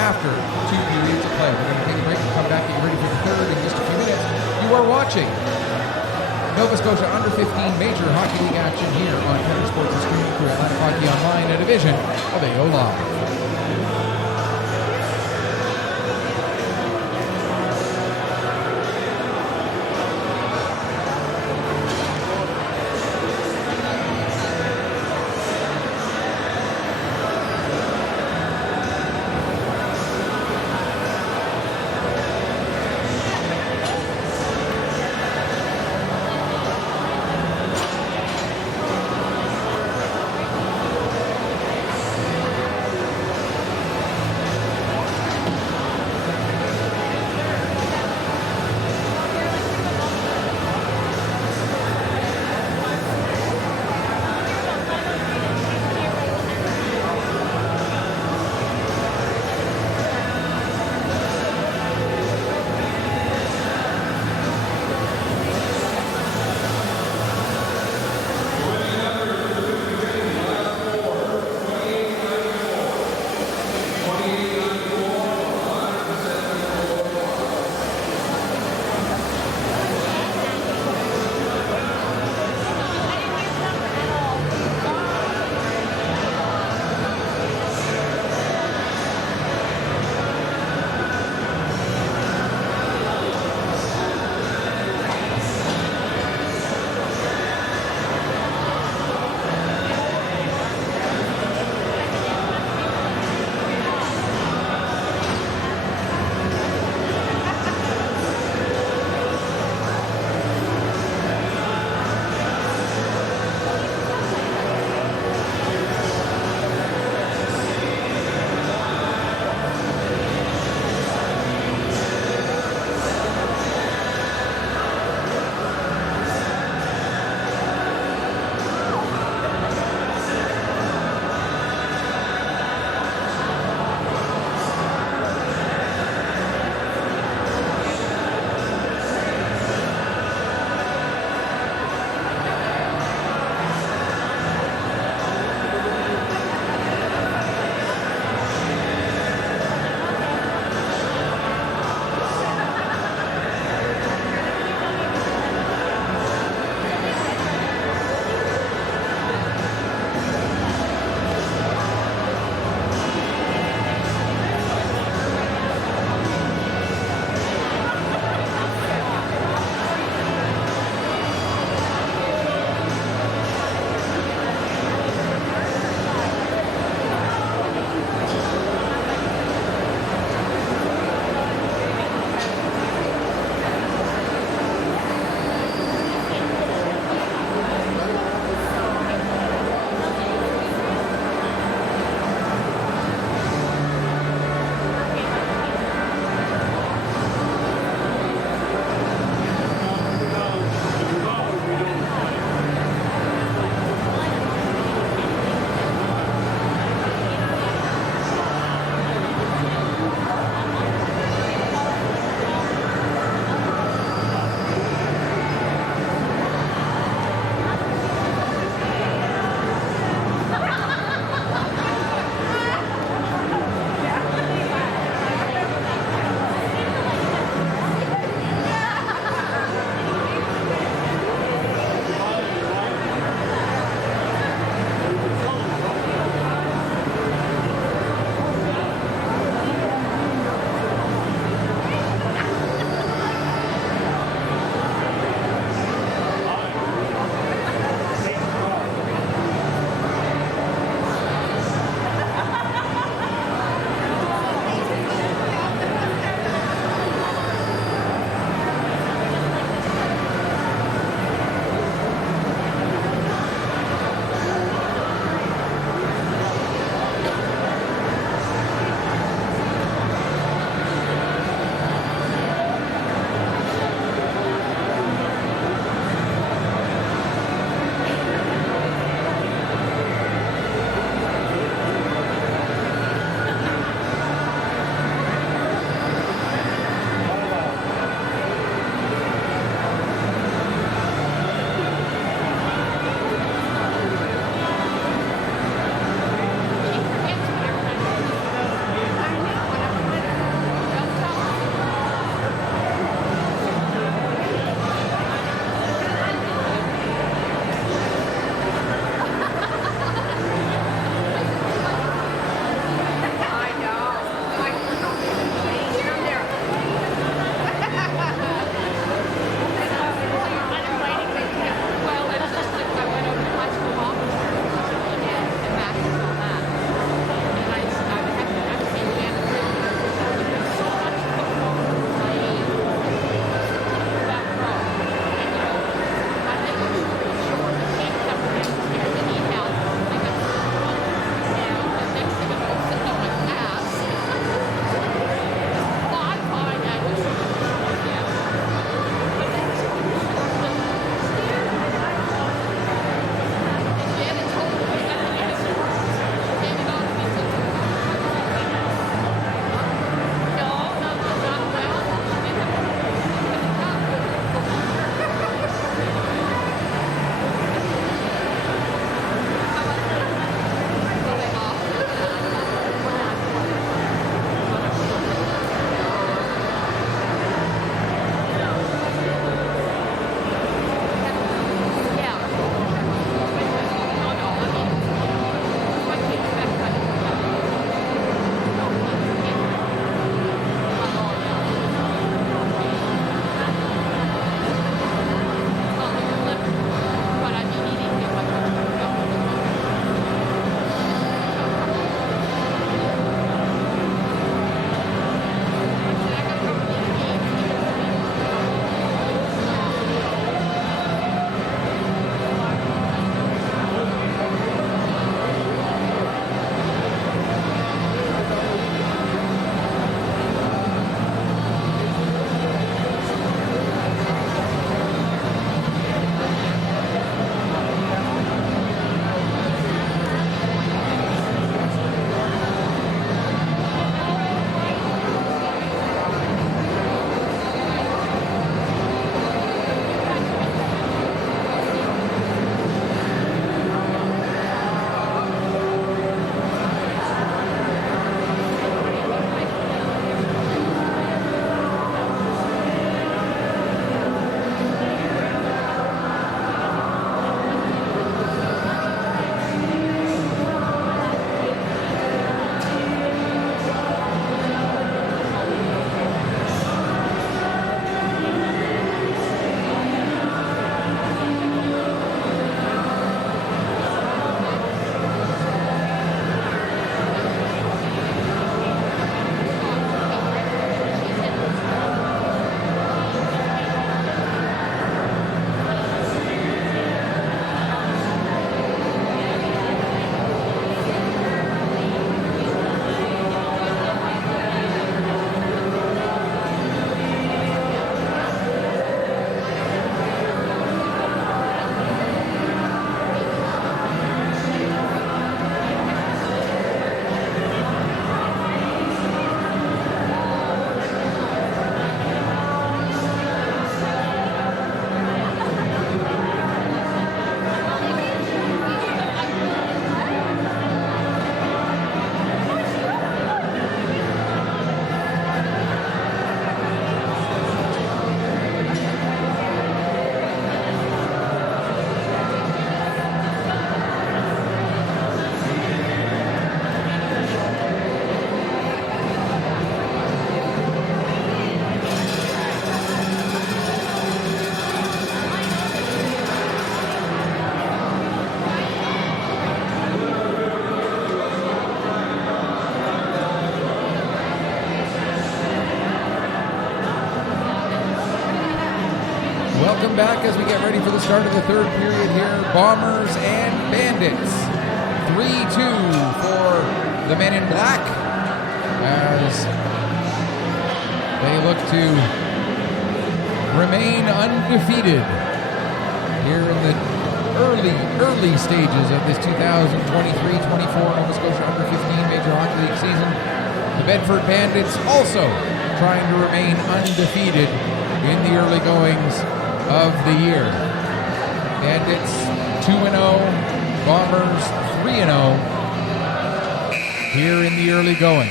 after 2 periods of play. We're going to take a break and come back and get ready for the third in just a few minutes. You are watching Nova Scotia Under 15 Major Hockey League action here on Tennis Sports and streaming through Atlantic Hockey Online, a division of AO Live. Welcome back as we get ready for the start of the third period here. Bombers and Bandits. 3-2 for the men in black as they look to remain undefeated here in the early stages of this 2023-24 Nova Scotia Under-15 Major Hockey League season. The Bedford Bandits also trying to remain undefeated in the early goings of the year. Bandits 2-0, Bombers 3-0 here in the early going.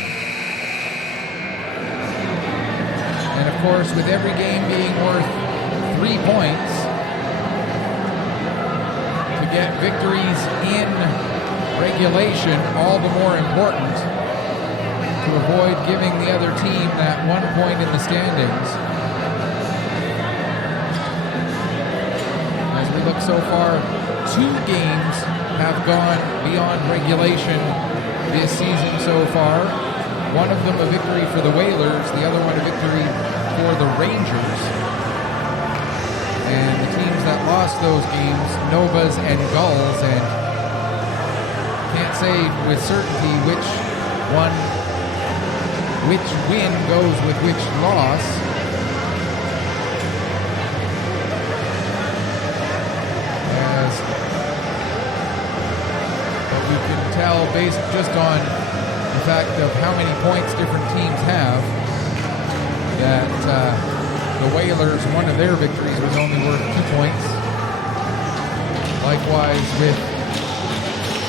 And of course, with every game being worth 3 points, to get victories in regulation all the more important to avoid giving the other team that 1 point in the standings. As we look so far, 2 games have gone beyond regulation this season so far. One of them a victory for the Whalers, the other one a victory for the Rangers. And the teams that lost those games, Novas and Gulls, and can't say with certainty which win goes with which loss. But we can tell based just on the fact of how many points different teams have that the Whalers, one of their victories was only worth 2 points. Likewise with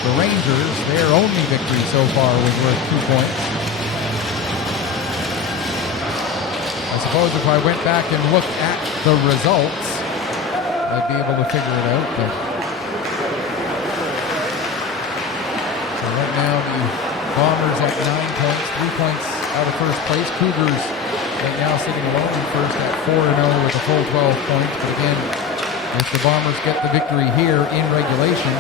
the Rangers, their only victory so far was worth 2 points. I suppose if I went back and looked at the results, I'd be able to figure it out. But so right now, the Bombers at 9 points, 3 points out of first place. Cougars right now sitting alone in first at 4-0 with a full 12 points. But again, if the Bombers get the victory here in regulation,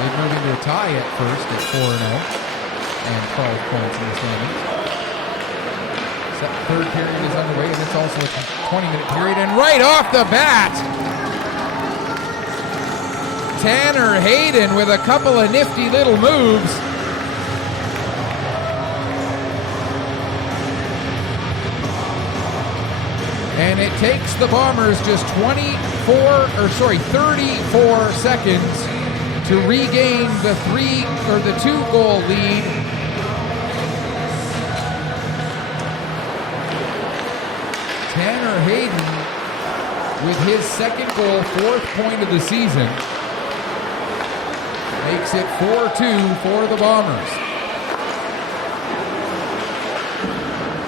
they'd move into a tie at first at 4-0 and 12 points in the standings. Third period is underway, and it's also a 20-minute period. And right off the bat, Tanner Hayden with a couple of nifty little moves. And it takes the Bombers just 34 seconds to regain the 2-goal lead. Tanner Hayden with his second goal, 4th point of the season, makes it 4-2 for the Bombers.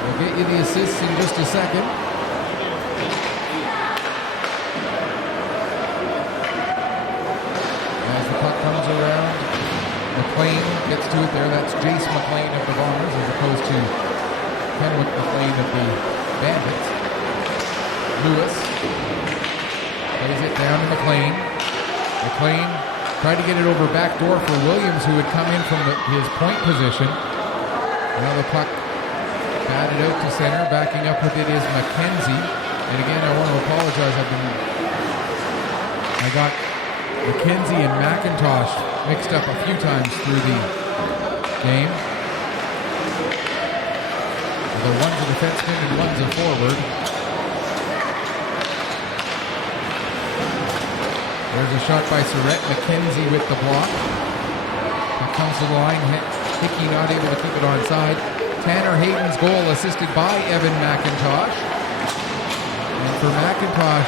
We'll get you the assists in just a second. As the puck comes around, McLean gets to it there. That's Jace McLean of the Bombers as opposed to Kenwick McLean of the Bandits. Lewis lays it down to McLean. McLean tried to get it over backdoor for Williams, who had come in from his point position. Now the puck batted out to center. Backing up with it is McKenzie. And again, I want to apologize. I got McKenzie and McIntosh mixed up a few times through the game. Although one's a defenseman and one's a forward. There's a shot by Surrett. McKenzie with the block. It comes to the line. Hickey not able to keep it onside. Tanner Hayden's goal assisted by Evan McIntosh. And for McIntosh,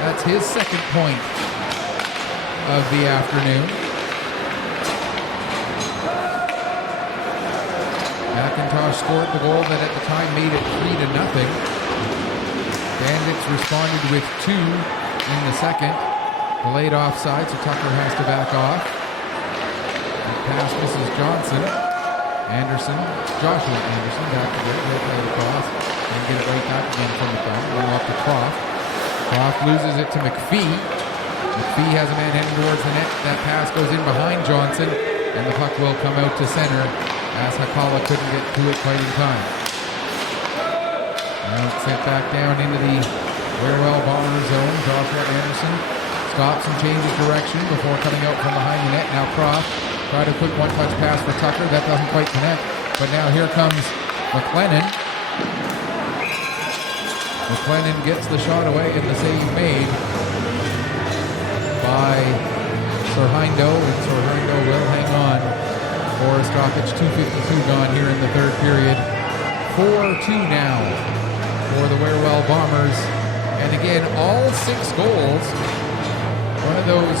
that's his second point of the afternoon. McIntosh scored the goal that at the time made it 3-0. Bandits responded with 2 in the second. Delayed offside, so Tucker has to back off. The pass misses Johnson. Joshua Anderson back to right, play across, and get it right back again from the front. Roll up to Croft. Croft loses it to McPhee. McPhee has a man heading towards the net. That pass goes in behind Johnson, and the puck will come out to center as Hakala couldn't get to it quite in time. Now it's sent back down into the Farewell Bomber zone. Joshua Anderson stops and changes direction before coming out from behind the net. Now Croft tried a quick one-touch pass for Tucker. That doesn't quite connect. But now here comes McLennan. McLennan gets the shot away and the save made by Sorhindo. And Sorhindo will hang on for a stoppage. 2:52 gone here in the third period. 4-2 now for the Wherewell Bombers. And again, all 6 goals, one of those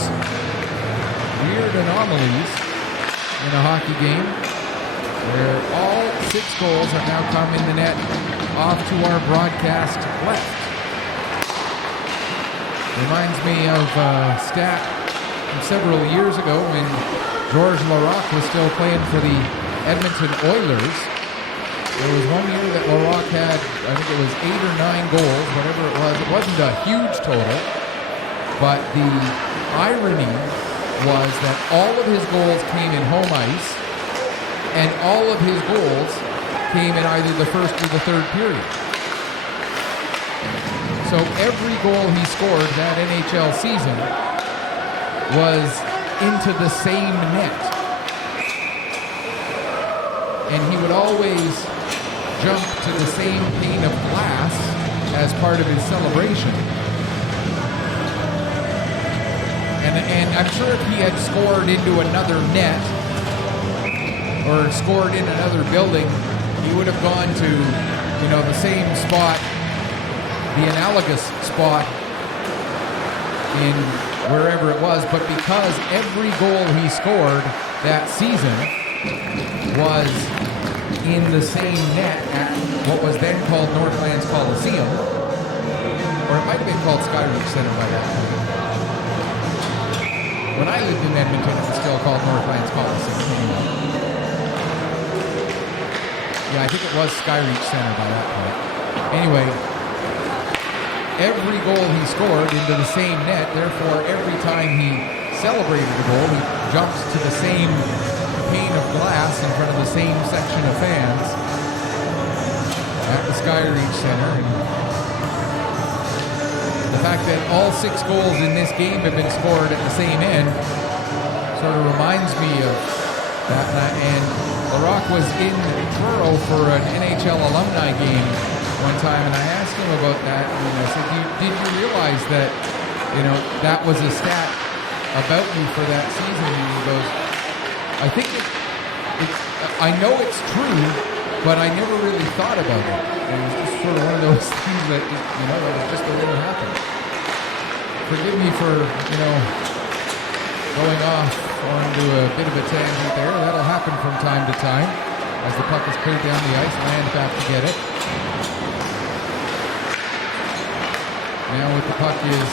weird anomalies in a hockey game where all 6 goals have now come in the net off to our broadcast left. Reminds me of a stat from several years ago when Georges Laraque was still playing for the Edmonton Oilers. There was one year that Laraque had, I think it was 8 or 9 goals, whatever it was. It wasn't a huge total, but the irony was that all of his goals came in home ice, and all of his goals came in either the first or the third period. So every goal he scored that NHL season was into the same net. And he would always jump to the same pane of glass as part of his celebration. And I'm sure if he had scored into another net or scored in another building, he would have gone to, the same spot, the analogous spot in wherever it was. But because every goal he scored that season was in the same net at what was then called Northlands Coliseum, or it might have been called Skyreach Center by that time. When I lived in Edmonton, it was still called Northlands Coliseum. Yeah, I think it was Skyreach Center by that point. Anyway, every goal he scored into the same net, therefore every time he celebrated a goal, he jumps to the same pane of glass in front of the same section of fans at the Skyreach Center. And the fact that all 6 goals in this game have been scored at the same end sort of reminds me of that. And Laraque was in Truro for an NHL alumni game one time, and I asked him about that, and I said, did you realize that, that was a stat about you for that season? And he goes, I think I know it's true, but I never really thought about it. And it was just sort of one of those things that, that was just the way it happened. Forgive me for, going off onto a bit of a tangent there. That'll happen from time to time as the puck is cleared down the ice. Land back to get it. Now with the puck is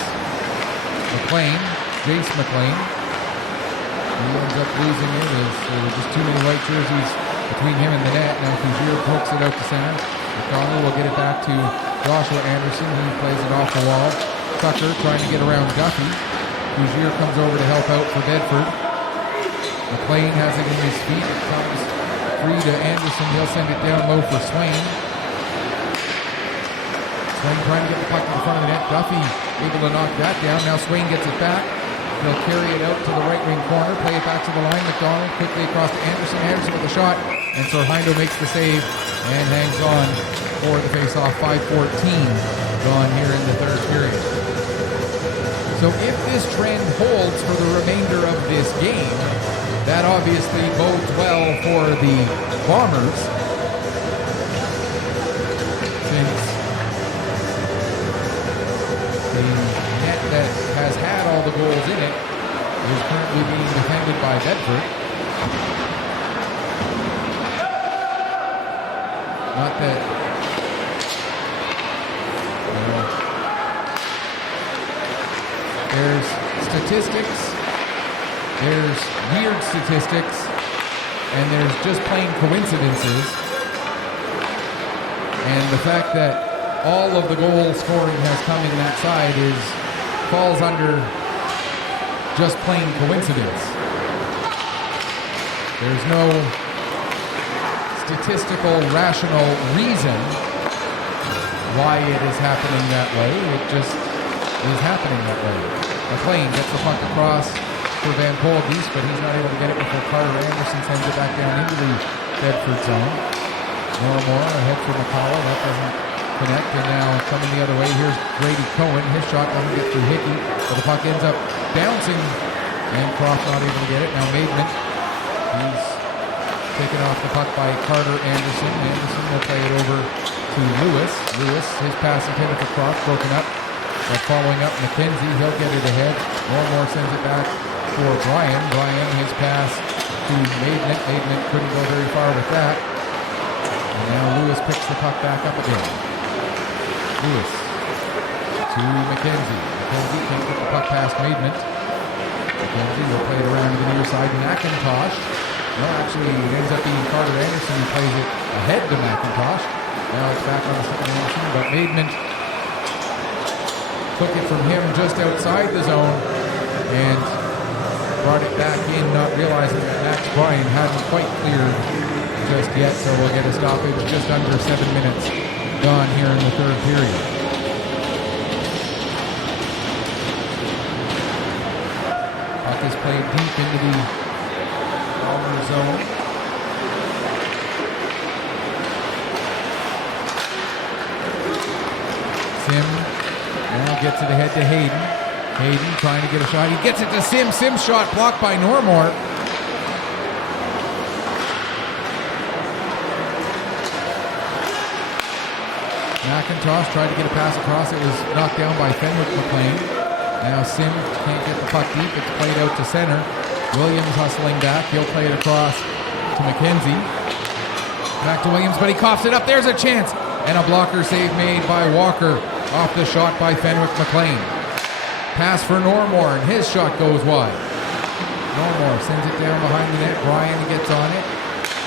McLean, Jace McLean. He ends up losing it as there were just too many white jerseys between him and the net. Now Fugier pokes it out to center. McConnell will get it back to Joshua Anderson. He plays it off the wall. Tucker trying to get around Duffy. Fugier comes over to help out for Bedford. McLean has it in his feet. It comes free to Anderson. He'll send it down low for Swain. Swain trying to get the puck in front of the net. Duffy able to knock that down. Now Swain gets it back. He'll carry it out to the right wing corner. Play it back to the line. McDonald quickly across to Anderson. Anderson with the shot. And Sorhindo makes the save and hangs on for the face-off. 5:14 gone here in the third period. So if this trend holds for the remainder of this game, that obviously bodes well for the Bombers, since the net that has had all the goals in it is currently being defended by Bedford. Not that there's statistics, there's weird statistics, and there's just plain coincidences. And the fact that all of the goal scoring has come in that side falls under just plain coincidence. There's no statistical, rational reason why it is happening that way. It just is happening that way. McLean gets the puck across for Van Polgees, but he's not able to get it before Carter Anderson sends it back down into the Bedford zone. More ahead for McCullough. That doesn't connect, and now coming the other way, here's Grady Cohen. His shot doesn't get through Hickey, but the puck ends up bouncing, and Croft not able to get it. Now Maidment, he's taken off the puck by Carter Anderson. Anderson will play it over to Lewis. Lewis, his pass intended for Croft, broken up. But following up McKenzie, he'll get it ahead. More sends it back for Brian. Brian, his pass to Maidment. Maidment couldn't go very far with that. And now Lewis picks the puck back up again. Lewis to McKenzie. McKenzie can't get the puck past Maidment. McKenzie will play it around to the near side. McIntosh. No, actually, it ends up being Carter Anderson who plays it ahead to McIntosh. Now it's back on the second Anderson, but Maidment took it from him just outside the zone and brought it back in, not realizing that Max Bryan hadn't quite cleared just yet, so we'll get a stoppage just under 7 minutes gone here in the third period. Puck is played deep into the Bomber zone. Sim now gets it ahead to Hayden. Hayden trying to get a shot. He gets it to Sim. Sim's shot blocked by Normore. McIntosh tried to get a pass across. It was knocked down by Fenwick McLean. Now Sim can't get the puck deep. It's played out to center. Williams hustling back. He'll play it across to McKenzie. Back to Williams, but he coughs it up. There's a chance. And a blocker save made by Walker off the shot by Fenwick McLean. Pass for Normore, and his shot goes wide. Normore sends it down behind the net. Bryan gets on it.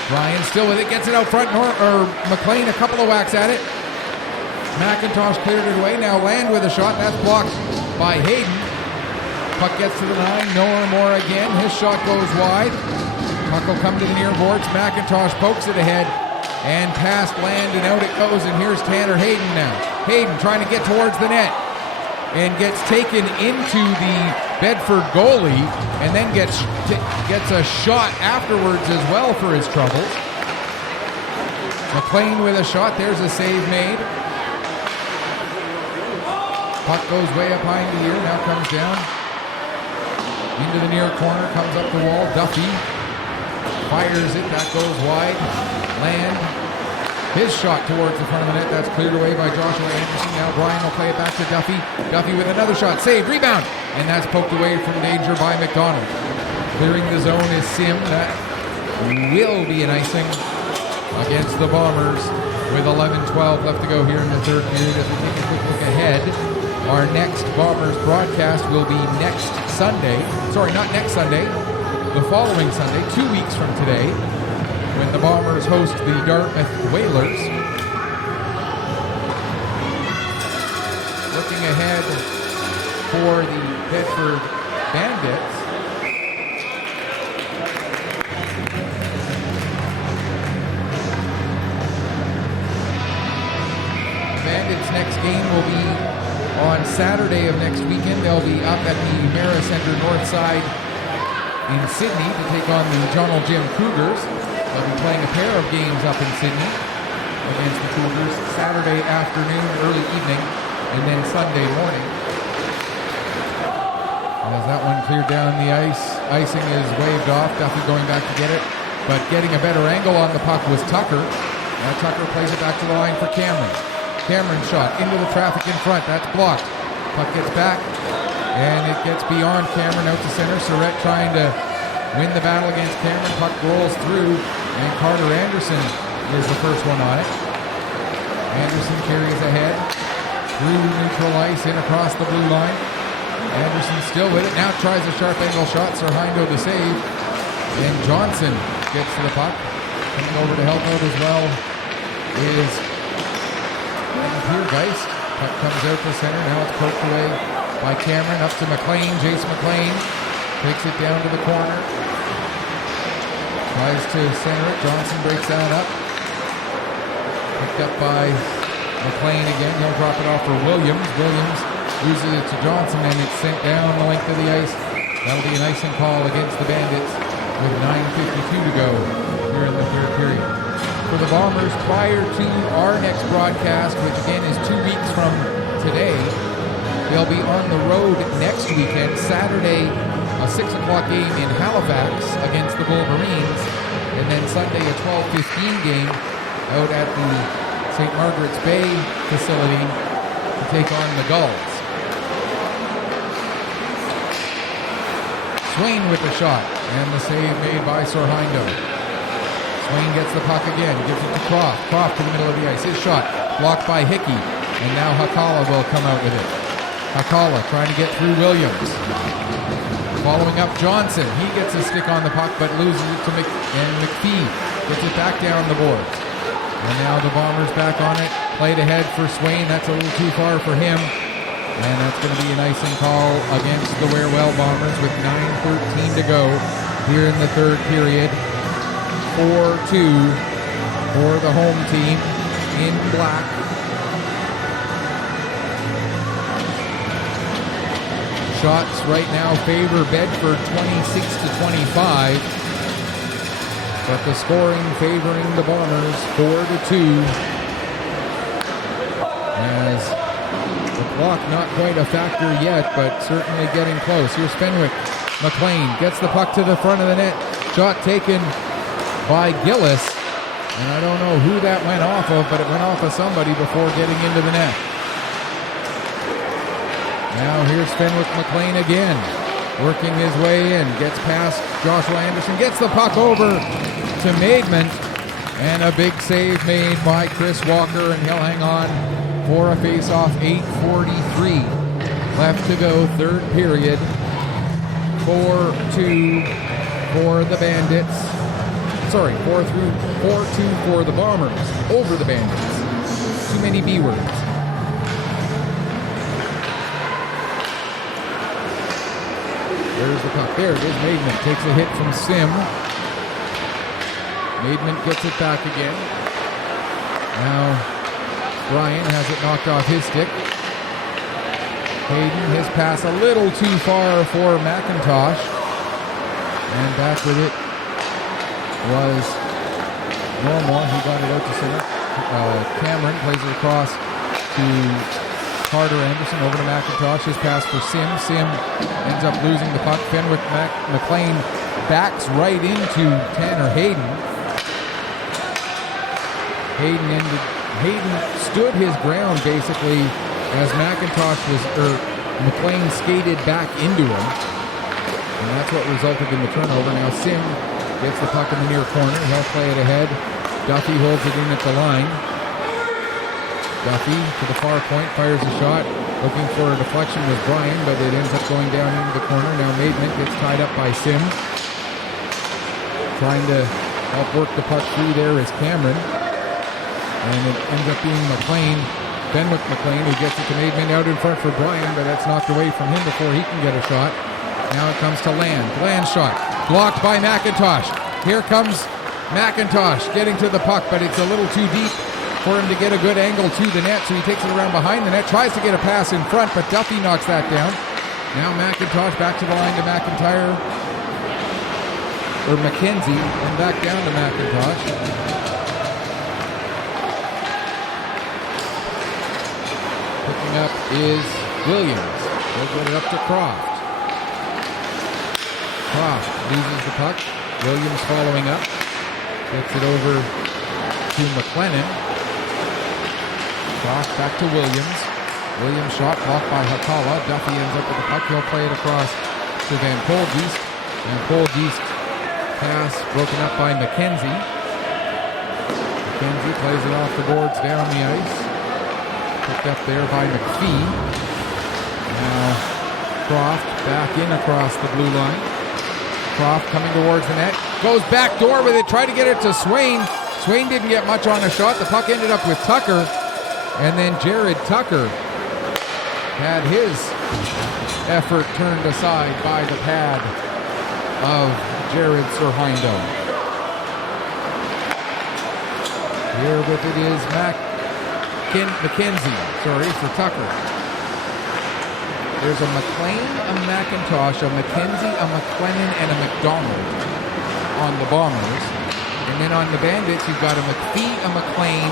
Bryan still with it, gets it out front. McLean a couple of whacks at it. McIntosh cleared it away. Now Land with a shot. That's blocked by Hayden. Puck gets to the line. Normore again. His shot goes wide. Puck will come to the near boards. McIntosh pokes it ahead. And past Land, and out it goes. And here's Tanner Hayden now. Hayden trying to get towards the net. And gets taken into the Bedford goalie. And then gets a shot afterwards as well for his troubles. McLean with a shot. There's a save made. Puck goes way up high in the air. Now comes down. Into the near corner. Comes up the wall. Duffy fires it. That goes wide. Land. His shot towards the front of the net. That's cleared away by Joshua Anderson. Now Bryan will play it back to Duffy. Duffy with another shot. Save. Rebound. And that's poked away from danger by McDonald. Clearing the zone is Sim. That will be an icing against the Bombers with 11-12 left to go here in the third period. As we take a quick look ahead, our next Bombers broadcast will be next Sunday. Sorry, not next Sunday. The following Sunday, 2 weeks from today, when the Bombers host the Dartmouth Whalers. Looking ahead for the Bedford Bandits. Bandits' next game will be on Saturday of next weekend. They'll be up at the Mara Centre North Side in Sydney to take on the Donald Jim Cougars. They'll be playing a pair of games up in Sydney against the Cougars Saturday afternoon, early evening, and then Sunday morning. As that one cleared down the ice, icing is waved off. Duffy going back to get it, but getting a better angle on the puck was Tucker. Now Tucker plays it back to the line for Cameron. Cameron shot into the traffic in front. That's blocked. Puck gets back, and it gets beyond Cameron out to center. Surrett trying to win the battle against Cameron. Puck rolls through, and Carter Anderson is the first one on it. Anderson carries ahead through neutral ice in across the blue line. Anderson still with it. Now tries a sharp angle shot. Serhindo the save. And Johnson gets to the puck. Coming over to help out as well is Piergeist. Puck comes out to center. Now it's poked away by Cameron. Up to McLean. Jace McLean takes it down to the corner. Tries to center it. Johnson breaks that up. Picked up by McLean again, he'll drop it off for Williams. Williams loses it to Johnson, and it's sent down the length of the ice. That'll be an icing call against the Bandits with 9:52 to go here in the third period. For the Bombers, prior to our next broadcast, which again is 2 weeks from today, they'll be on the road next weekend, Saturday, a 6 o'clock game in Halifax against the Wolverines, and then Sunday a 12:15 game out at the St. Margaret's Bay facility to take on the Gulls. Swain with the shot, and the save made by Sorhindo. Swain gets the puck again, gives it to Croft. Croft to the middle of the ice. His shot blocked by Hickey, and now Hakala will come out with it. Hakala trying to get through Williams. Following up Johnson. He gets a stick on the puck, but loses it to McPhee. Gets it back down the boards. And now the Bombers back on it. Played ahead for Swain. That's a little too far for him. And that's going to be an icing call against the Wherewell Bombers with 9:13 to go here in the third period. 4-2 for the home team in black. Shots right now favor Bedford 26-25. But the scoring favoring the Bombers 4-2. As the clock not quite a factor yet, but certainly getting close. Here's Fenwick. McLean gets the puck to the front of the net. Shot taken by Gillis. And I don't know who that went off of, but it went off of somebody before getting into the net. Now here's Fenwick McLean again. Working his way in. Gets past Joshua Anderson. Gets the puck over to Maidman. And a big save made by Chris Walker, and he'll hang on for a face-off. 8:43 left to go, third period. 4-2 for the Bandits. Sorry, 4-2 for the Bombers over the Bandits. Too many B words. There's the puck. There it is. Maidman takes a hit from Sim. Maidman gets it back again. Now Ryan has it knocked off his stick. Hayden, his pass a little too far for McIntosh. And back with it was Normal. He got it out to center. Cameron plays it across to Carter Anderson, over to McIntosh. His pass for Sim. Sim ends up losing the puck. Fenwick McLean backs right into Tanner Hayden. Hayden stood his ground basically as McLean skated back into him. And that's what resulted in the turnover. Now Sim gets the puck in the near corner. He'll play it ahead. Duffy holds it in at the line. Duffy to the far point, fires a shot. Looking for a deflection with Bryan, but it ends up going down into the corner. Now Maidman gets tied up by Sim. Trying to help work the puck through there is Cameron. And it ends up being McLean, Fenwick McLean, who gets it to Maidman out in front for Bryan, but that's knocked away from him before he can get a shot. Now it comes to Land. Land's shot blocked by McIntosh. Here comes McIntosh getting to the puck, but it's a little too deep for him to get a good angle to the net, so he takes it around behind the net, tries to get a pass in front, but Duffy knocks that down. Now McIntosh back to the line to McIntyre, or McKenzie, and back down to McIntosh. Picking up is Williams. They'll get it up to Croft. Croft loses the puck. Williams following up. Gets it over to McLennan. Croft back to Williams. Williams shot blocked by Hakala. Duffy ends up with the puck. He'll play it across to Van Polgeest. Van Polgeest pass broken up by McKenzie. McKenzie plays it off the boards down the ice. Picked up there by McPhee. Now Croft back in across the blue line. Croft coming towards the net. Goes back door with it. Tried to get it to Swain. Swain didn't get much on the shot. The puck ended up with Tucker. And then Jared Tucker had his effort turned aside by the pad of Jared Sorhindo. Here with it is McKenzie, for Tucker. There's a McLean, a McIntosh, a McKenzie, a McLennan, and a McDonald on the Bombers. And then on the Bandits, you've got a McPhee, a McLean,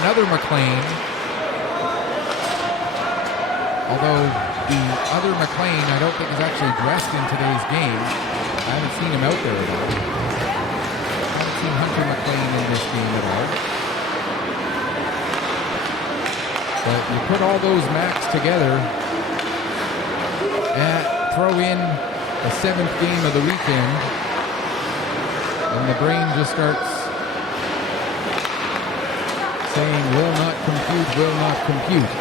another McLean. Although the other McLean, I don't think is actually dressed in today's game. I haven't seen him out there at all. I haven't seen Hunter McLean in this game at all. But you put all those Macs together and throw in the 7th game of the weekend, and the brain just starts saying, will not compute, will not compute.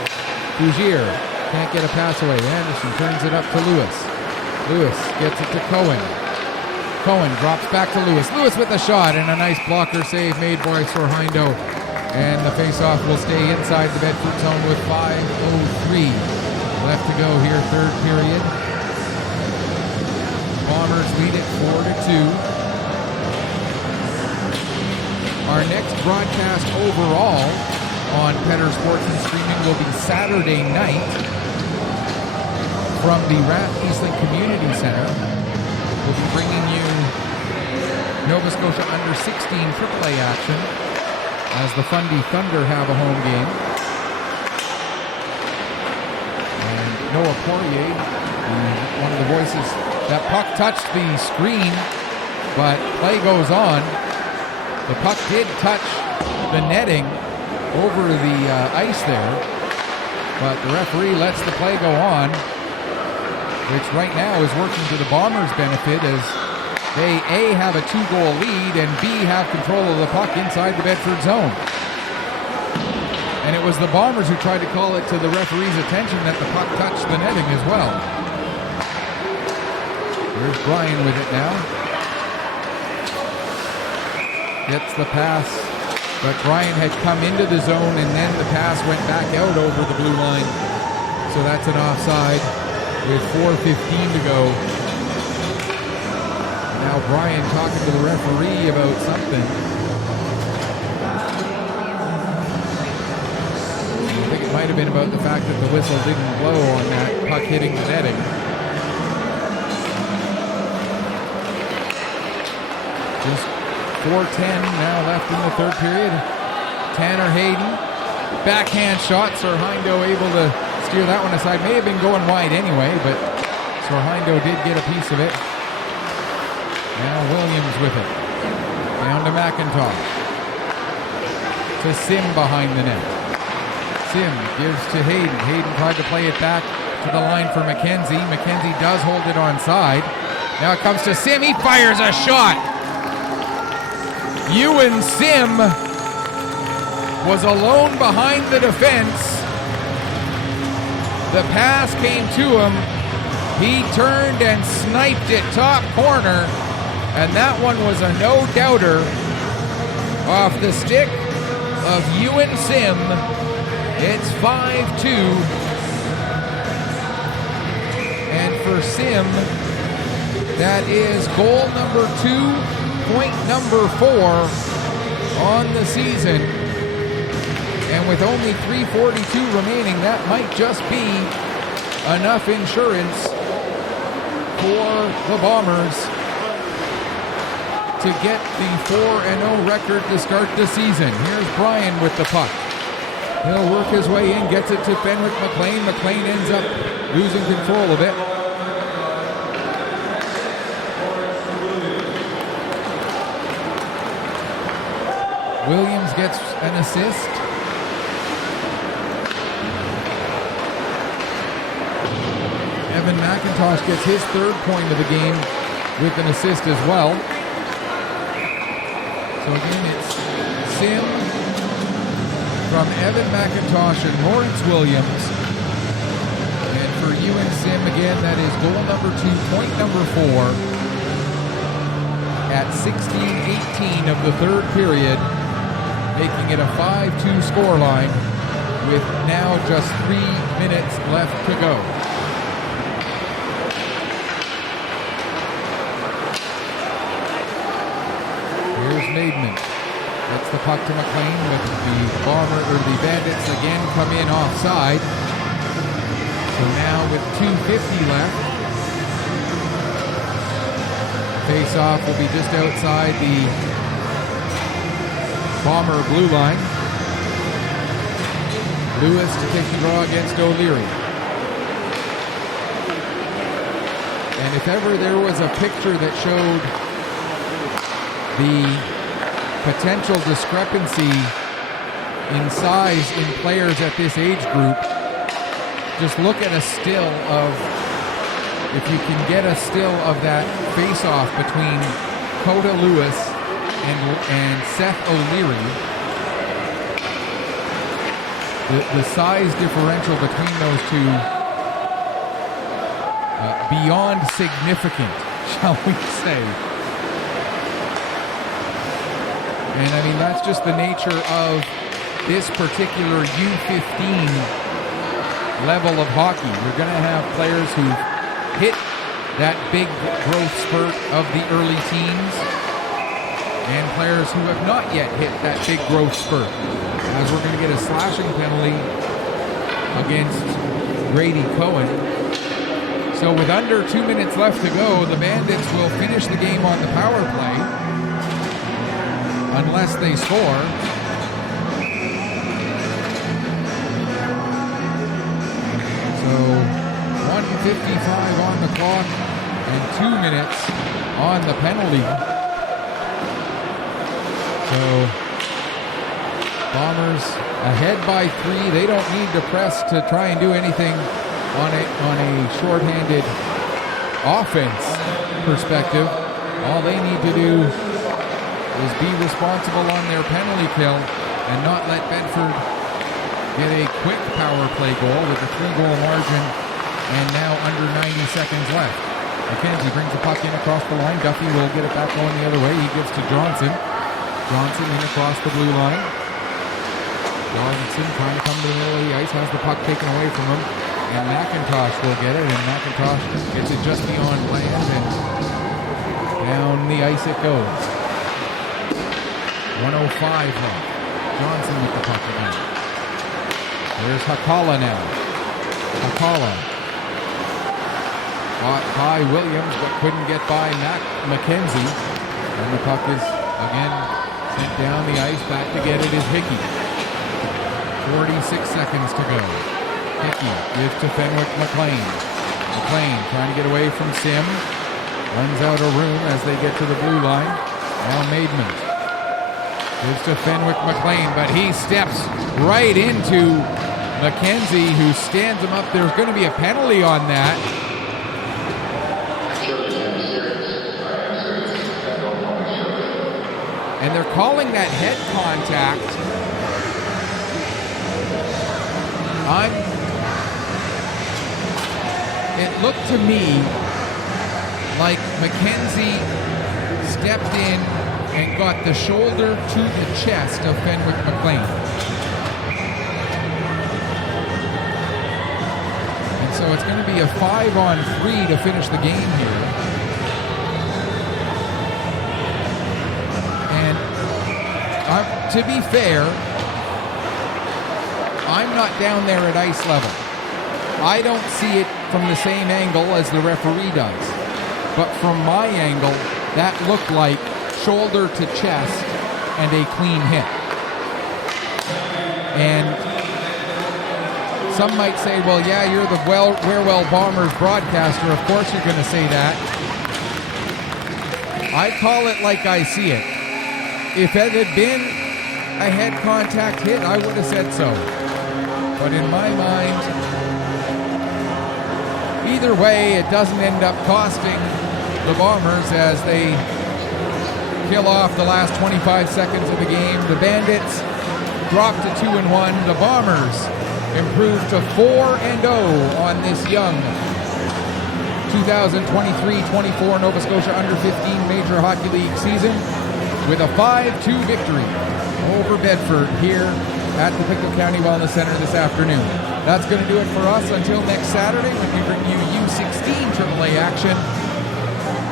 Bougier can't get a pass away. Anderson turns it up to Lewis. Lewis gets it to Cohen. Cohen drops back to Lewis. Lewis with a shot, and a nice blocker save made by Sorhindo. And the faceoff will stay inside the Bedford zone with 5:03 left to go here, third period. Bombers lead it 4-2. Our next broadcast overall on Petter Sports and Streaming will be Saturday night from the Rath Eastlink Community Center. We'll be bringing you Nova Scotia under 16 AAA action as the Fundy Thunder have a home game. And Noah Poirier, one of the voices, that puck touched the screen, but play goes on. The puck did touch the netting over the ice there, but the referee lets the play go on, which right now is working to the Bombers' benefit as they A, have a 2-goal lead, and B, have control of the puck inside the Bedford zone. And it was the Bombers who tried to call it to the referee's attention that the puck touched the netting as well. Here's Brian with it now. Gets the pass, but Brian had come into the zone, and then the pass went back out over the blue line. So that's an offside with 4:15 to go. Now Brian talking to the referee about something. I think it might have been about the fact that the whistle didn't blow on that puck hitting the netting. Just 4:10 now left in the third period. Tanner Hayden, backhand shot. Sorhindo able to steer that one aside. May have been going wide anyway, but Sorhindo did get a piece of it. Now Williams with it. Down to McIntosh. To Sim behind the net. Sim gives to Hayden. Hayden tried to play it back to the line for McKenzie. McKenzie does hold it onside. Now it comes to Sim. He fires a shot. Ewan Sim was alone behind the defense. The pass came to him. He turned and sniped it top corner. And that one was a no-doubter off the stick of Ewan Sim. It's 5-2. And for Sim, that is goal number 2, point number 4 on the season. And with only 3:42 remaining, that might just be enough insurance for the Bombers to get the 4-0 record to start the season. Here's Brian with the puck. He'll work his way in, gets it to Fenwick McLean. McLean ends up losing control of it. Williams gets an assist. Evan McIntosh gets his third point of the game with an assist as well. So again, it's Sim from Evan McIntosh and Lawrence Williams. And for Ewan Sim, again, that is goal number 2, point number 4 at 16:18 of the third period, making it a 5-2 scoreline with now just 3 minutes left to go. Here's Maidman. That's the puck to McLean with the Bandits again come in offside. So now with 2:50 left, face-off will be just outside the Bomber blue line. Lewis to take the draw against O'Leary. And if ever there was a picture that showed the potential discrepancy in size in players at this age group, just look at a still of, if you can get a still of that face-off between Coda Lewis and Seth O'Leary, the size differential between those two, beyond significant, shall we say. And I mean, that's just the nature of this particular U15 level of hockey. You're going to have players who hit that big growth spurt of the early teens and players who have not yet hit that big growth spurt, as we're going to get a slashing penalty against Grady Cohen. So with under 2 minutes left to go, the Bandits will finish the game on the power play unless they score. So 1:55 on the clock and 2 minutes on the penalty. So Bombers ahead by 3. They don't need to press to try and do anything on a shorthanded offense perspective. All they need to do is be responsible on their penalty kill and not let Bedford get a quick power play goal with a 3-goal margin and now under 90 seconds left. McKenzie brings the puck in across the line. Duffy will get it back going the other way. He gives to Johnson. Johnson in across the blue line. Johnson trying to come to the middle of the ice, has the puck taken away from him, and McIntosh will get it, and McIntosh gets it just beyond plans, and down the ice it goes. 1:05 left. Johnson with the puck again. There's Hakala now. Hakala caught by Williams, but couldn't get by McKenzie, and the puck is again sent down the ice. Back to get it is Hickey. 46 seconds to go. Hickey gives to Fenwick McLean. McLean trying to get away from Sim. Runs out of room as they get to the blue line. Now Maidment gives to Fenwick McLean, but he steps right into McKenzie, who stands him up. There's going to be a penalty on that. And they're calling that head contact. It looked to me like McKenzie stepped in and got the shoulder to the chest of Fenwick McLean. And so it's going to be a 5-on-3 to finish the game here. And to be fair, I'm not down there at ice level. I don't see it from the same angle as the referee does. But from my angle, that looked like shoulder to chest and a clean hit. And some might say, well, yeah, you're the Wherewell Bombers broadcaster. Of course you're going to say that. I call it like I see it. If it had been a head contact hit, I would have said so. But in my mind, either way, it doesn't end up costing the Bombers as they kill off the last 25 seconds of the game. The Bandits drop to 2-1. The Bombers improve to 4-0 on this young 2023-24 Nova Scotia Under-15 Major Hockey League season with a 5-2 victory over Bedford here at the Pictou County Wellness Center this afternoon. That's going to do it for us until next Saturday when we bring you U16 AAA action.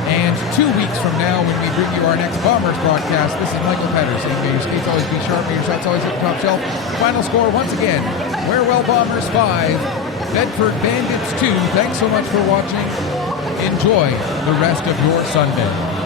And 2 weeks from now, when we bring you our next Bombers broadcast, this is Michael Patterson. May your skates always be sharp, may your shots always hit the top shelf. Final score once again, Warewell Bombers 5, Bedford Bandits 2. Thanks so much for watching. Enjoy the rest of your Sunday.